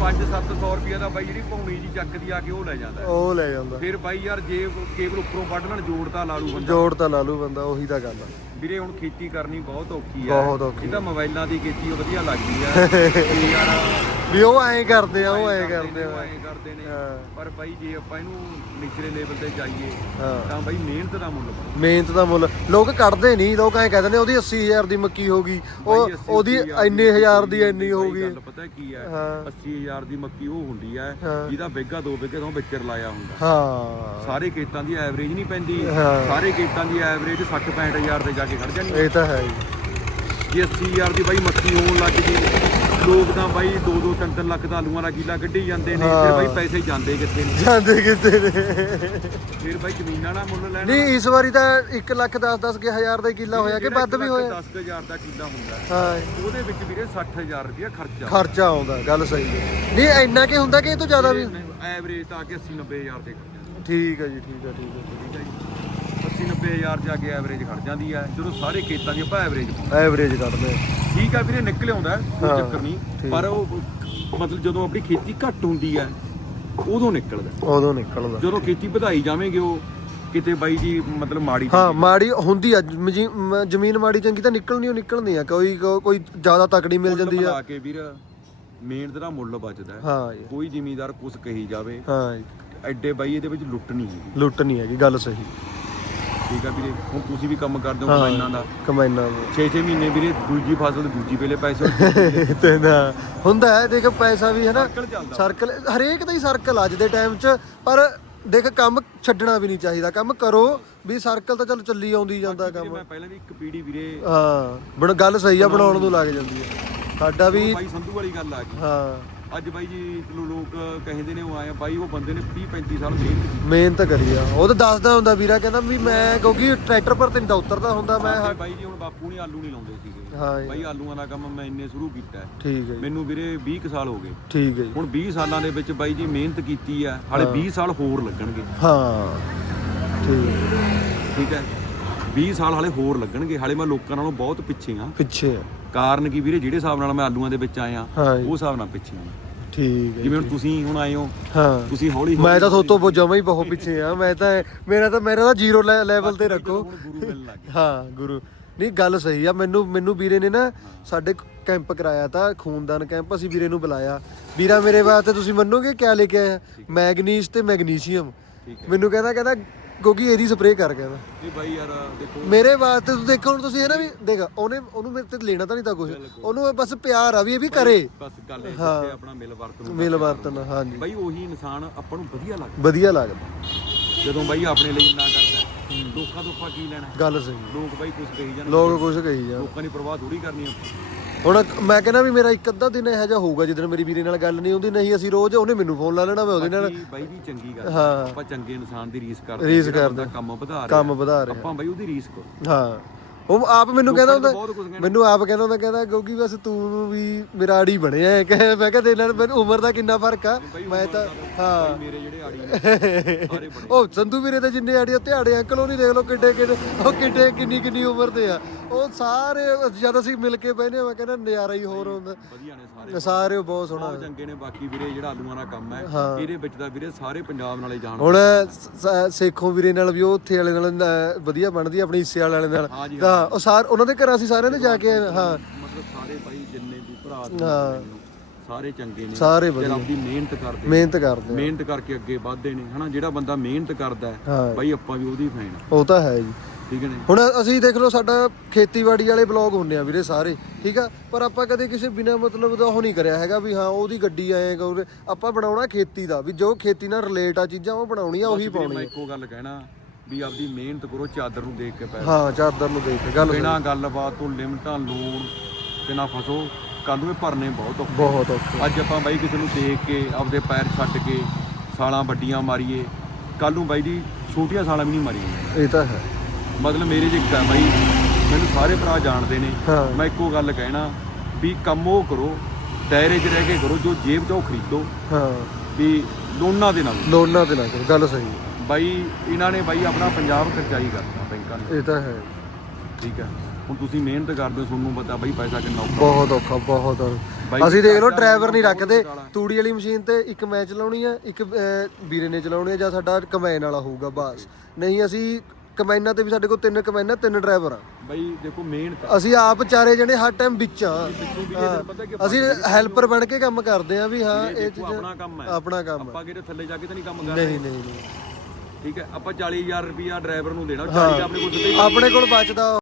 5-700 ਰੁਪਏ ਦਾ ਬਾਈ ਜਿਹੜੀ ਪੌਣੀ ਜੀ ਚੱਕਦੀ ਆ ਕੇ ਉਹ ਲੈ ਜਾਂਦਾ ਉਹ ਲੈ ਜਾਂਦਾ। ਫਿਰ ਬਾਈ ਯਾਰ ਜੇ ਕੇਬਲ ਉੱਪਰੋਂ ਵੱਢ ਲੈਣ ਜੋੜ ਤਾਂ ਲਾ ਲੂ ਬੰਦਾ। ਜੋੜ ਤਾਂ ਲਾ ਲੂ ਬੰਦਾ ਉਹੀ ਤਾਂ ਗੱਲ ਆ। ਵੀਰੇ ਹੁਣ ਖੇਤੀ ਕਰਨੀ ਬਹੁਤ ਔਖੀ ਆ। ਬਹੁਤ ਔਖੀ ਇਹ ਤਾਂ ਮੋਬਾਈਲਾਂ ਦੀ ਖੇਤੀ ਵਧੀਆ ਲੱਗਦੀ ਆ। ਯਾਰ ਵੀ ਉਹ ਐਂ ਕਰਦੇ ਆ ਉਹ ਐਂ ਕਰਦੇ ਨੇ, ਆ। ਐਂ ਕਰਦੇ ਨੇ। ਪਰ ਬਾਈ ਜੇ ਆਪਾਂ ਇਹਨੂੰ ਨਿਚਲੇ ਲੈਵਲ ਤੇ ਜਾਈਏ ਤਾਂ ਬਾਈ ਮਿਹਨਤ ਦਾ ਮੁੱਲ। ਮਿਹਨਤ ਦਾ ਮੁੱਲ। ਲੋਕ ਕੱਢਦੇ ਨਹੀਂ ਲੋਕ ਐਂ ਕਹਿ ਦਿੰਦੇ ਉਹਦੀ 80000 ਦੀ ਮੱਕੀ ਹੋ ਗਈ। ਉਹ ਉਹਦੀ ਇੰਨੇ ਹਜ਼ਾਰ ਦੀ ਇੰਨੀ ਹੋ ਗਈ। ਗੱਲ ਪਤਾ ਕੀ ਹੈ? ਹਾਂ। 80000 ਦੀ ਮੱਕੀ ਉਹ ਹੁੰਦੀ ਹੈ। ਜਿਹਦਾ ਬੇਗਾ ਦੋ ਬੇਗੇ ਤੋਂ ਵਿੱਚ ਲਾਇਆ ਹੁੰਦਾ। ਹਾਂ। ਸਾਰੇ ਖੇਤਾਂ ਦੀ ਐਵਰੇਜ ਨਹੀਂ ਪੈਂਦੀ। ਸਾਰੇ ਖੇਤਾਂ ਦੀ ਐਵਰੇਜ 60 65000 ਤੇ ਜਾ ਕੇ ਖੜ ਜਾਣੀ। ਇਹ ਤਾਂ ਹੈ ਜੀ ਜੇ 80000 ਦੀ ਬਾਈ ਮੱਕੀ ਹੋਣ ਲੱਗ ਗਈ ਲੋਕ ਤਾਂ ਬਾਈ 2-2 3-3 ਲੱਖ ਦਾ ਆਲੂਆਂ ਦਾ ਕਿੱਲਾ ਕੱਢੀ ਜਾਂਦੇ ਨੇ ਫਿਰ ਬਾਈ ਪੈਸੇ ਜਾਂਦੇ ਕਿੱਥੇ ਨੇ? ਜਾਂਦੇ ਕਿਤੇ ਨੇ? ਫਿਰ ਬਾਈ ਜ਼ਮੀਨਾਂ ਦਾ ਮੁੱਲ ਲੈਣਾ। ਨਹੀਂ ਇਸ ਵਾਰੀ ਤਾਂ 1 ਲੱਖ 10 10 ਹਜ਼ਾਰ ਦਾ ਕਿੱਲਾ ਹੋਇਆ ਕਿ ਵੱਧ ਵੀ ਹੋਇਆ? 10000 ਦਾ ਕਿੱਲਾ ਹੁੰਦਾ ਹਾਂ। ਉਹਦੇ ਵਿੱਚ ਵੀਰੇ 60000 ਰੁਪਇਆ ਖਰਚਾ ਖਰਚਾ ਆਉਂਦਾ ਗੱਲ ਸਹੀ ਹੈ। ਨਹੀਂ ਇੰਨਾ ਕੀ ਹੁੰਦਾ ਕਿ ਇਹ ਤੋਂ ਜ਼ਿਆਦਾ ਵੀ ਐਵਰੇਜ ਤਾਂ ਆ ਕੇ 80 90000 ਤੇ ਖੜ ਜਾਂਦੀ ਠੀਕ ਹੈ ਜੀ ਠੀਕ ਹੈ ਠੀਕ ਹੈ ਠੀਕ ਹੈ ਜੀ। 80 90000 ਚ ਆ ਕੇ ਐਵਰੇਜ ਖੜ ਜਾਂਦੀ ਹੈ ਜਦੋਂ ਸਾਰੇ ਖੇਤਾਂ ਦੀ ਆਪਾਂ ਐਵਰੇਜ ਐਵਰੇਜ ਕੱਢਦੇ ਆ। ਠੀਕ ਹੈ ਵੀਰੇ ਨਿਕਲ ਆਉਂਦਾ ਕੋਈ ਹਾਂ, ਚੱਕਰ ਨਹੀਂ ਠੀਕ। ਪਰ ਉਹ ਮਤਲਬ ਜਦੋਂ ਆਪਣੀ ਖੇਤੀ ਘੱਟ ਹੁੰਦੀ ਹੈ ਉਦੋਂ ਨਿਕਲਦਾ। ਉਦੋਂ ਨਿਕਲਦਾ। ਜਦੋਂ ਖੇਤੀ ਵਧਾਈ ਜਾਵੇਂਗੇ ਉਹ ਕਿਤੇ ਬਾਈ ਜੀ ਮਤਲਬ ਮਾੜੀ ਹਾਂ ਮਾੜੀ ਹੁੰਦੀ ਆ ਮ- ਜ਼ਮੀਨ ਮਾੜੀ ਚੰਗੀ ਤਾਂ ਨਿਕਲਣੀ ਓ ਨਿਕਲਣੀ ਆ ਕੋਈ ਕੋਈ ਜ਼ਿਆਦਾ ਤਕੜੀ ਮਿਲ ਜਾਂਦੀ ਆ। ਕੇ ਵੀਰ ਮਿਹਨਤ ਦਾ ਮੁੱਲ ਬਚਦਾ ਹੈ। ਹਾਂ ਜੀ। ਕੋਈ ਜ਼ਿਮੀਂਦਾਰ ਕੁਛ ਕਹੀ ਜਾਵੇ ਹਾਂ ਜੀ। ਐਡੇ ਬਾਈ ਇਹਦੇ ਵਿੱਚ ਲੁੱਟ ਨਹੀਂ ਹੈਗੀ। ਲੁੱਟ ਨਹੀਂ ਹੈਗੀ ਗੱਲ ਸਹੀ। ਠੀਕ ਆ ਵੀਰੇ ਹੁਣ ਤੁਸੀਂ ਵੀ ਕੰਮ ਕਰਦੇ ਹੋ ਹਾਂ। ਕਮਾਈਨਾਂ ਦਾ। ਕਮਾਈਨਾ 6-6 ਮਹੀਨੇ ਵੀਰੇ ਦੂਜੀ ਫਸਲ ਤੇ ਦੂਜੀ ਵੇਲੇ ਪੈਸੇ ਤੇ ਨਾ ਹੁੰਦਾ ਹੈ ਦੇਖ ਪੈਸਾ ਵੀ ਹੈ ਨਾ ਸਰਕਲ ਚੱਲਦਾ। ਸਰਕਲ ਹਰੇਕ ਦਾ ਹੀ ਸਰਕਲ ਅੱਜ ਦੇ ਟਾਈਮ 'ਚ ਪਰ ਦੇਖ ਕੰਮ ਛੱਡਣਾ ਵੀ ਨਹੀਂ ਚਾਹੀਦਾ। ਕੰਮ ਕਰੋ ਵੀ ਸਰਕਲ ਤਾਂ ਚੱਲ ਚੱਲੀ ਆਉਂਦੀ ਜਾਂਦਾ ਵੀਰੇ ਕੰਮ। ਮੈਂ ਪਹਿਲਾਂ ਵੀ ਇੱਕ ਪੀੜੀ ਵੀਰੇ ਹਾਂ ਬਣ ਗੱਲ ਸਹੀ ਆ ਬਣਾਉਣ ਨੂੰ ਲੱਗ ਜਾਂਦੀ ਹੈ। ਸਾਡਾ ਵੀ ਸੰਧੂ ਵਾਲੀ ਗੱਲ ਆ ਗਈ। ਹਾਂ। ਅੱਜ ਬਾਈ ਜੀ ਚਲੋ ਲੋਕ ਕਹਿੰਦੇ ਨੇ ਉਹ ਆਏ ਆ ਬਾਈ ਉਹ ਬੰਦੇ ਨੇ 30 35 ਸਾਲ ਮਿਹਨਤ ਕੀਤੀ। ਮਿਹਨਤ ਕਰੀ ਆ। ਉਹ ਤਾਂ ਦੱਸਦਾ ਹੁੰਦਾ ਵੀਰਾ ਕਹਿੰਦਾ ਵੀ ਮੈਂ ਕਿਉਂਕਿ ਟਰੈਕਟਰ ਪਰ ਤੇ ਨਹੀਂ ਤਾਂ ਉਤਰਦਾ ਹੁੰਦਾ ਮੈਂ ਬਾਈ ਜੀ ਹੁਣ ਬਾਪੂ ਨੇ ਆਲੂ ਨਹੀਂ ਲਾਉਂਦੇ ਸੀਗੇ। ਹਾਂ ਜੀ, ਬਾਈ ਆਲੂਆਂ ਦਾ ਕੰਮ ਮੈਂ ਇੰਨੇ ਸ਼ੁਰੂ ਕੀਤਾ ਹੈ। ਠੀਕ ਹੈ ਜੀ। ਮੈਨੂੰ ਵੀਰੇ 20 ਕੁ ਸਾਲ ਹੋ ਗਏ। ਠੀਕ ਹੈ ਜੀ। ਹੁਣ 20 ਸਾਲਾਂ ਦੇ ਵਿੱਚ ਬਾਈ ਜੀ ਮਿਹਨਤ ਕੀਤੀ ਹੈ ਹਾਲੇ 20 ਸਾਲ ਹੋਰ ਲੱਗਣਗੇ। ਹਾਂ। ਠੀਕ। ਹੈ। ਠੀਕ ਹੈ। 20 ਸਾਲ ਹਾਲੇ ਹੋਰ ਲੱਗਣਗੇ ਹਾਲੇ ਮੈਂ ਲੋਕਾਂ ਨਾਲੋਂ ਬਹੁਤ ਪਿੱਛੇ ਆ ਪਿੱਛੇ ਆ। ਕਾਰਨ ਕੀ ਵੀਰੇ ਜਿਹੜੇ ਹਿਸਾਬ ਨਾਲ ਮੈਂ ਆਲੂਆਂ ਦੇ ਵਿੱਚ ਆਇਆ ਹਾਂ ਜੀ, ਉਹ ਹਿਸਾਬ ਨਾਲ ਪਿੱਛੇ ਆ ਠੀਕ ਹੈ ਜਿਵੇਂ ਹੁਣ ਤੁਸੀਂ ਹੁਣ ਆਏ ਹੋ ਹਾਂ। ਤੁਸੀਂ ਹੌਲੀ ਮੈਂ ਤਾਂ ਥੋਤੋਂ ਬਹੁਤ ਜਮਾ ਹੀ ਬਹੁਤ ਪਿੱਛੇ ਆ। ਮੈਂ ਤਾਂ ਮੇਰਾ ਤਾਂ ਮੇਰਾ ਤਾਂ ਜ਼ੀਰੋ ਲੈਵਲ ਤੇ ਰੱਖੋ। ਹੁਣ ਗੁਰੂ ਮਿਲਣ ਲੱਗ ਗਏ। ਹਾਂ ਗੁਰੂ। ਨਹੀਂ ਗੱਲ ਸਹੀ ਆ। ਮੈਨੂੰ ਮੈਨੂੰ ਵੀਰੇ ਨੇ ਨਾ ਸਾਡੇ ਕੈਂਪ ਕਰਾਇਆ ਤਾਂ ਖੂਨਦਾਨ ਕੈਂਪ ਅਸੀਂ ਵੀਰੇ ਨੂੰ ਬੁਲਾਇਆ। ਵੀਰਾ ਮੇਰੇ ਵਾਸਤੇ ਤੁਸੀਂ ਮੰਨੋਗੇ ਕਿਆ ਲੈ ਕੇ ਆਇਆ? ਮੈਗਨੀਸ਼ ਤੇ ਮੈਗਨੀਸ਼ੀਅਮ। ਠੀਕ ਹੈ। ਮੈਨੂੰ ਕਹਿੰਦਾ ਕਹਿੰਦਾ ਕਿਉਂਕਿ ਇਹਦੀ ਸਪਰੇਅ ਕਰ ਕਹਿੰਦਾ ਨਹੀਂ ਬਾਈ ਯਾਰ ਦੇਖੋ। ਮੇਰੇ ਵਾਸਤੇ ਤੁਸੀਂ ਦੇਖੋ ਹੁਣ ਤੁਸੀਂ ਹੈ ਨਾ ਵੀ ਦੇਖ ਉਹਨੇ ਉਹਨੂੰ ਮੇਰੇ ਤੇ ਲੈਣਾ ਤਾਂ ਨਹੀਂ ਤਾਂ ਕੁਝ ਉਹਨੂੰ ਬਸ ਪਿਆਰ ਆ ਵੀ ਇਹ ਵੀ ਕਰੇ। ਬਸ ਗੱਲ ਇਹ ਹਾਂ। ਕਿ ਆਪਣਾ ਮਿਲ ਵਰਤ ਨੂੰ। ਮਿਲ ਵਰਤਨ ਹਾਂਜੀ। ਬਾਈ ਉਹੀ ਇਨਸਾਨ ਆਪਾਂ ਨੂੰ ਵਧੀਆ ਲੱਗਦਾ। ਵਧੀਆ ਲੱਗਦਾ। ਜਦੋਂ ਬਾਈ ਆਪਣੇ ਲਈ ਇੰਨਾ ਕਰਦਾ ਲੋਕਾਂ ਤੋਂ ਆਪਾਂ ਕੀ ਲੈਣਾ ਗੱਲ ਸਹੀ। ਲੋਕ ਬਾਈ ਕੁਝ ਕਹੀ ਜਾਣ ਲੋਕ ਕੁਝ ਕਹੀ ਜਾ ਲੋਕਾਂ ਦੀ ਪਰਵਾਹ ਥੋੜੀ ਕਰਨੀ ਆਪਾਂ। ਹੁਣ ਮੈਂ ਕਹਿੰਦਾ ਵੀ ਮੇਰਾ ਇੱਕ ਅੱਧਾ ਦਿਨ ਇਹੋ ਜਿਹਾ ਹੋਊਗਾ ਜਿੱਦਣ ਮੇਰੀ ਵੀਰੇ ਨਾਲ ਗੱਲ ਨਹੀਂ ਹੁੰਦੀ ਨਹੀਂ ਅਸੀਂ ਰੋਜ਼ ਉਹਨੇ ਮੈਨੂੰ ਫੋਨ ਲਾ ਲੈਣਾ ਮੈਂ ਉਹਦੇ ਨਾਲ ਬਾਕੀ ਬਾਈ ਦੀ ਚੰਗੀ ਗੱਲ ਹਾਂ। ਆਪਾਂ ਚੰਗੇ ਇਨਸਾਨ ਦੀ ਰੀਸ ਕਰਦੇ ਰੀਸ ਜਿਹੜਾ ਕਰਦੇ। ਬੰਦਾ ਕੰਮ ਵਧਾ ਰਿਹਾ ਕੰਮ ਵਧਾ ਰਿਹਾ ਆਪਾਂ ਬਾਈ ਉਹਦੀ ਰੀਸ ਕਰੋ ਹਾਂ ਉਹ ਆਪ ਮੈਨੂੰ ਕਹਿੰਦਾ ਹੁੰਦਾ ਨੂੰ ਮੈਨੂੰ ਆਪ ਕਹਿੰਦਾ ਹੁੰਦਾ ਕਹਿੰਦਾ ਕਿਉਂਕਿ ਬਸ ਤੂੰ ਵੀ ਮੇਰਾ ਆੜੀ ਬਣਿਆ ਹੈ। ਕਿ ਮੈਂ ਕਿਹਾ ਤੇਰੇ ਨਾਲ ਮੈਨੂੰ ਉਮਰ ਦਾ ਕਿੰਨਾ ਫ਼ਰਕ ਆ? ਮੈਂ ਤਾਂ ਹਾਂ। ਮੇਰੇ ਜਿਹੜੇ ਆੜੀ ਨੇ ਉਹ ਸੰਧੂ ਵੀਰੇ ਦੇ ਜਿੰਨੇ ਆੜੀ ਉੱਤੇ ਆੜੇ ਅੰਕਲ ਉਹ ਨਹੀਂ ਦੇਖ ਲਓ ਕਿੱਡੇ ਕਿੱਡੇ ਉਹ ਕਿੱਡੇ ਕਿੰਨੀ ਕਿੰਨੀ ਉਮਰ ਦੇ ਆ। ਉਹ ਸਾਰੇ ਜਦ ਅਸੀਂ ਮਿਲ ਕੇ ਬਹਿਨੇ ਮੈਂ ਕਹਿੰਦਾ ਨਜ਼ਾਰਾ ਹੀ ਹੋਰ ਹੁੰਦਾ। ਵਧੀਆ ਨੇ ਸਾਰੇ ਬਹੁਤ ਸੋਹਣਾ ਚੰਗੇ ਨੇ ਬਾਕੀ ਵੀਰੇ ਜਿਹੜਾ ਆਲੂਆਂ ਦਾ ਕੰਮ ਹੈ। ਇਹਦੇ ਵਿੱਚ ਦਾ ਵੀਰੇ ਸਾਰੇ ਪੰਜਾਬ ਨਾਲੇ ਜਾਣ ਹੁਣ ਸੇਖੋਂ ਵੀਰੇ ਨਾਲ ਵੀ ਉਹ ਉੱਥੇ ਵਾਲੇ ਨਾਲ ਵਧੀਆ ਬਣਦੀ ਆਪਣੀ ਹਿੱਸੇ ਵਾਲੇ ਨਾਲ। ਹਾਂ ਉਹ ਸਾਰ ਉਹਨਾਂ ਦੇ ਘਰਾਂ ਅਸੀਂ ਸਾਰਿਆਂ ਨੇ ਜਾ ਕੇ ਆਏ, ਹਾਂ। ਮਤਲਬ ਸਾਰੇ ਬਾਈ ਜਿੰਨੇ ਵੀ ਭਰਾ ਸੀ ਹਾਂ। ਮੈਨੂੰ, ਸਾਰੇ ਚੰਗੇ ਨੇ। ਸਾਰੇ ਤੇ ਵਧੀਆ। ਆਪਦੀ ਮਿਹਨਤ ਕਰਦੇ ਨੇ। ਮਿਹਨਤ ਕਰਦੇ। ਮਿਹਨਤ ਕਰਕੇ ਅੱਗੇ ਵਧਦੇ ਨੇ ਹਨਾ? ਜਿਹੜਾ ਬੰਦਾ ਮਿਹਨਤ ਕਰਦਾ ਹੈ ਹਾਂ। ਬਾਈ ਆਪਾਂ ਵੀ ਉਹਦੀ ਫੈਨ ਉਹ ਤਾਂ ਹੈ ਜੀ। ਠੀਕ ਨੇ ਹੁਣ ਅਸੀਂ ਦੇਖ ਲਓ ਸਾਡਾ ਖੇਤੀਬਾੜੀ ਵਾਲੇ ਬਲੌਗ ਹੁੰਨੇ ਆ ਵੀਰੇ ਸਾਰੇ ਠੀਕ ਆ? ਪਰ ਆਪਾਂ ਕਦੇ ਕਿਸੇ ਬਿਨਾ ਮਤਲਬ ਦਾ ਉਹ ਨਹੀਂ ਕਰਿਆ ਹੈਗਾ ਵੀ ਹਾਂ ਉਹਦੀ ਗੱਡੀ ਆਏਗਾ ਉਹਦੇ ਆਪਾਂ ਬਣਾਉਣਾ ਖੇਤੀ ਦਾ ਵੀ ਜੋ ਖੇਤੀ ਨਾਲ ਰਿਲੇਟ ਆ ਚੀਜ਼ਾਂ ਉਹ ਬਣਾਉਣੀਆਂ ਉਹੀ ਵੀਰੇ ਮੈਂ ਪਾਉਣੀਆਂ। ਇੱਕੋ ਗੱਲ ਕਹਿਣਾ ਵੀ ਆਪਦੀ ਮਿਹਨਤ ਕਰੋ ਚਾਦਰ ਨੂੰ ਦੇਖ ਕੇ ਪੈ ਹਾਂ ਚਾਦਰ ਨੂੰ ਦੇਖ ਕੇ ਗੱਲ। ਬਿਨਾਂ ਗੱਲਬਾਤ ਤੋਂ ਲਿਮਟਾਂ ਲੋਨ ਤੇ ਨਾ ਫਸੋ ਕੱਲ ਨੂੰ ਇਹ ਭਰਨੇ ਬਹੁਤ ਔਖੇ। ਬਹੁਤ ਔਖਾ। ਅੱਜ ਆਪਾਂ ਬਾਈ ਕਿਸੇ ਨੂੰ ਦੇਖ ਕੇ ਆਪਦੇ ਪੈਰ ਛੱਡ ਕੇ ਸਾਲਾਂ ਵੱਡੀਆਂ ਮਾਰੀਏ ਕੱਲ ਨੂੰ ਬਾਈ ਦੀ ਛੋਟੀਆਂ ਸਾਲਾਂ ਵੀ ਨਹੀਂ ਮਾਰੀਆਂ। ਇਹ ਤਾਂ ਹੈ। ਮਤਲਬ ਮੇਰੇ ਜੇ ਹੈ ਬਾਈ ਮੈਨੂੰ ਸਾਰੇ ਭਰਾ ਜਾਣਦੇ ਨੇ। ਮੈਂ ਇੱਕੋ ਗੱਲ ਕਹਿਣਾ ਵੀ ਕੰਮ ਉਹ ਕਰੋ ਦਾਇਰੇ 'ਚ ਰਹਿ ਕੇ ਕਰੋ ਜੋ ਜੇਬ 'ਚੋਂ ਖਰੀਦੋ। ਹਾਂ। ਵੀ ਲੋਨਾਂ ਦੇ ਨਾਲ। ਲੋਨਾਂ ਤੇ ਨਾ ਕਰੋ ਗੱਲ ਸਹੀ ਹੈ। ਬਾਈ ਇਹਨਾਂ ਨੇ ਬਾਈ ਆਪਣਾ ਪੰਜਾਬ ਖਰਚਾਈ ਕਰਤਾ ਬੈਂਕਾਂ ਨੇ। ਇਹ ਤਾਂ ਹੈ। ਠੀਕ ਹੈ। ਹੁਣ ਤੁਸੀਂ ਮਿਹਨਤ ਕਰਦੇ ਹੋ ਤੁਹਾਨੂੰ ਪਤਾ ਬਾਈ ਪੈਸਾ ਕਿੰਨਾ ਔਖਾ ਬਹੁਤ ਔਖਾ ਬਹੁਤ ਬਾਈ ਅਸੀਂ ਦੇਖ ਲਓ ਡਰਾਈਵਰ ਨਹੀਂ ਬਹੁਤ ਰੱਖਦੇ। ਤੂੜੀ ਵਾਲੀ ਮਸ਼ੀਨ ਤੇ ਇੱਕ ਮੈਂ ਚਲਾਉਣੀ ਆ ਇੱਕ ਅਹ, ਵੀਰੇ ਨੇ ਚਲਾਉਣੀ ਆ ਜਾਂ ਸਾਡਾ ਕਮੈਨ ਵਾਲਾ ਹੋਊਗਾ ਬਸ। ਨਹੀਂ ਅਸੀਂ ਕਮੈਨਾਂ ਤੇ ਵੀ ਸਾਡੇ ਕੋਲ ਤਿੰਨ ਕਮੈਨਾਂ ਤਿੰਨ ਡਰਾਈਵਰ ਆ। ਬਾਈ ਦੇਖੋ ਮਿਹਨਤ ਅਸੀਂ ਆਪ ਚਾਰੇ ਜਣੇ ਹਰ ਟਾਈਮ ਵਿੱਚ ਆ। ਪਿੱਛੋਂ ਵੀ ਇਹ ਪਤਾ ਕਿ ਅਸੀਂ ਹੈਲਪਰ ਬਣ ਕੇ ਕੰਮ ਕਰਦੇ ਆ ਵੀ ਹਾਂ ਇਹ ਦੇਖੋ ਚੀਜ਼ਾਂ ਆਪਣਾ ਕੰਮ ਹੈ। ਆਪਣਾ ਕੰਮ ਆਪਾਂ ਕਿਹੜੇ ਥੱਲੇ ਜਾ ਕੇ ਤਾਂ ਨਹੀਂ ਕੰਮ ਹੈ। ਕਰਦੇ। ਨਹੀਂ ਨਹੀਂ ਨਹੀਂ। ਠੀਕ ਹੈ? ਆਪਾਂ 40000 ਰੁਪਿਆ ਡਰਾਈਵਰ ਨੂੰ ਦੇਣਾ। 40 ਆਪਣੇ ਕੋਲ ਹੀ ਆਪਣੇ ਕੋਲ ਬਚਦਾ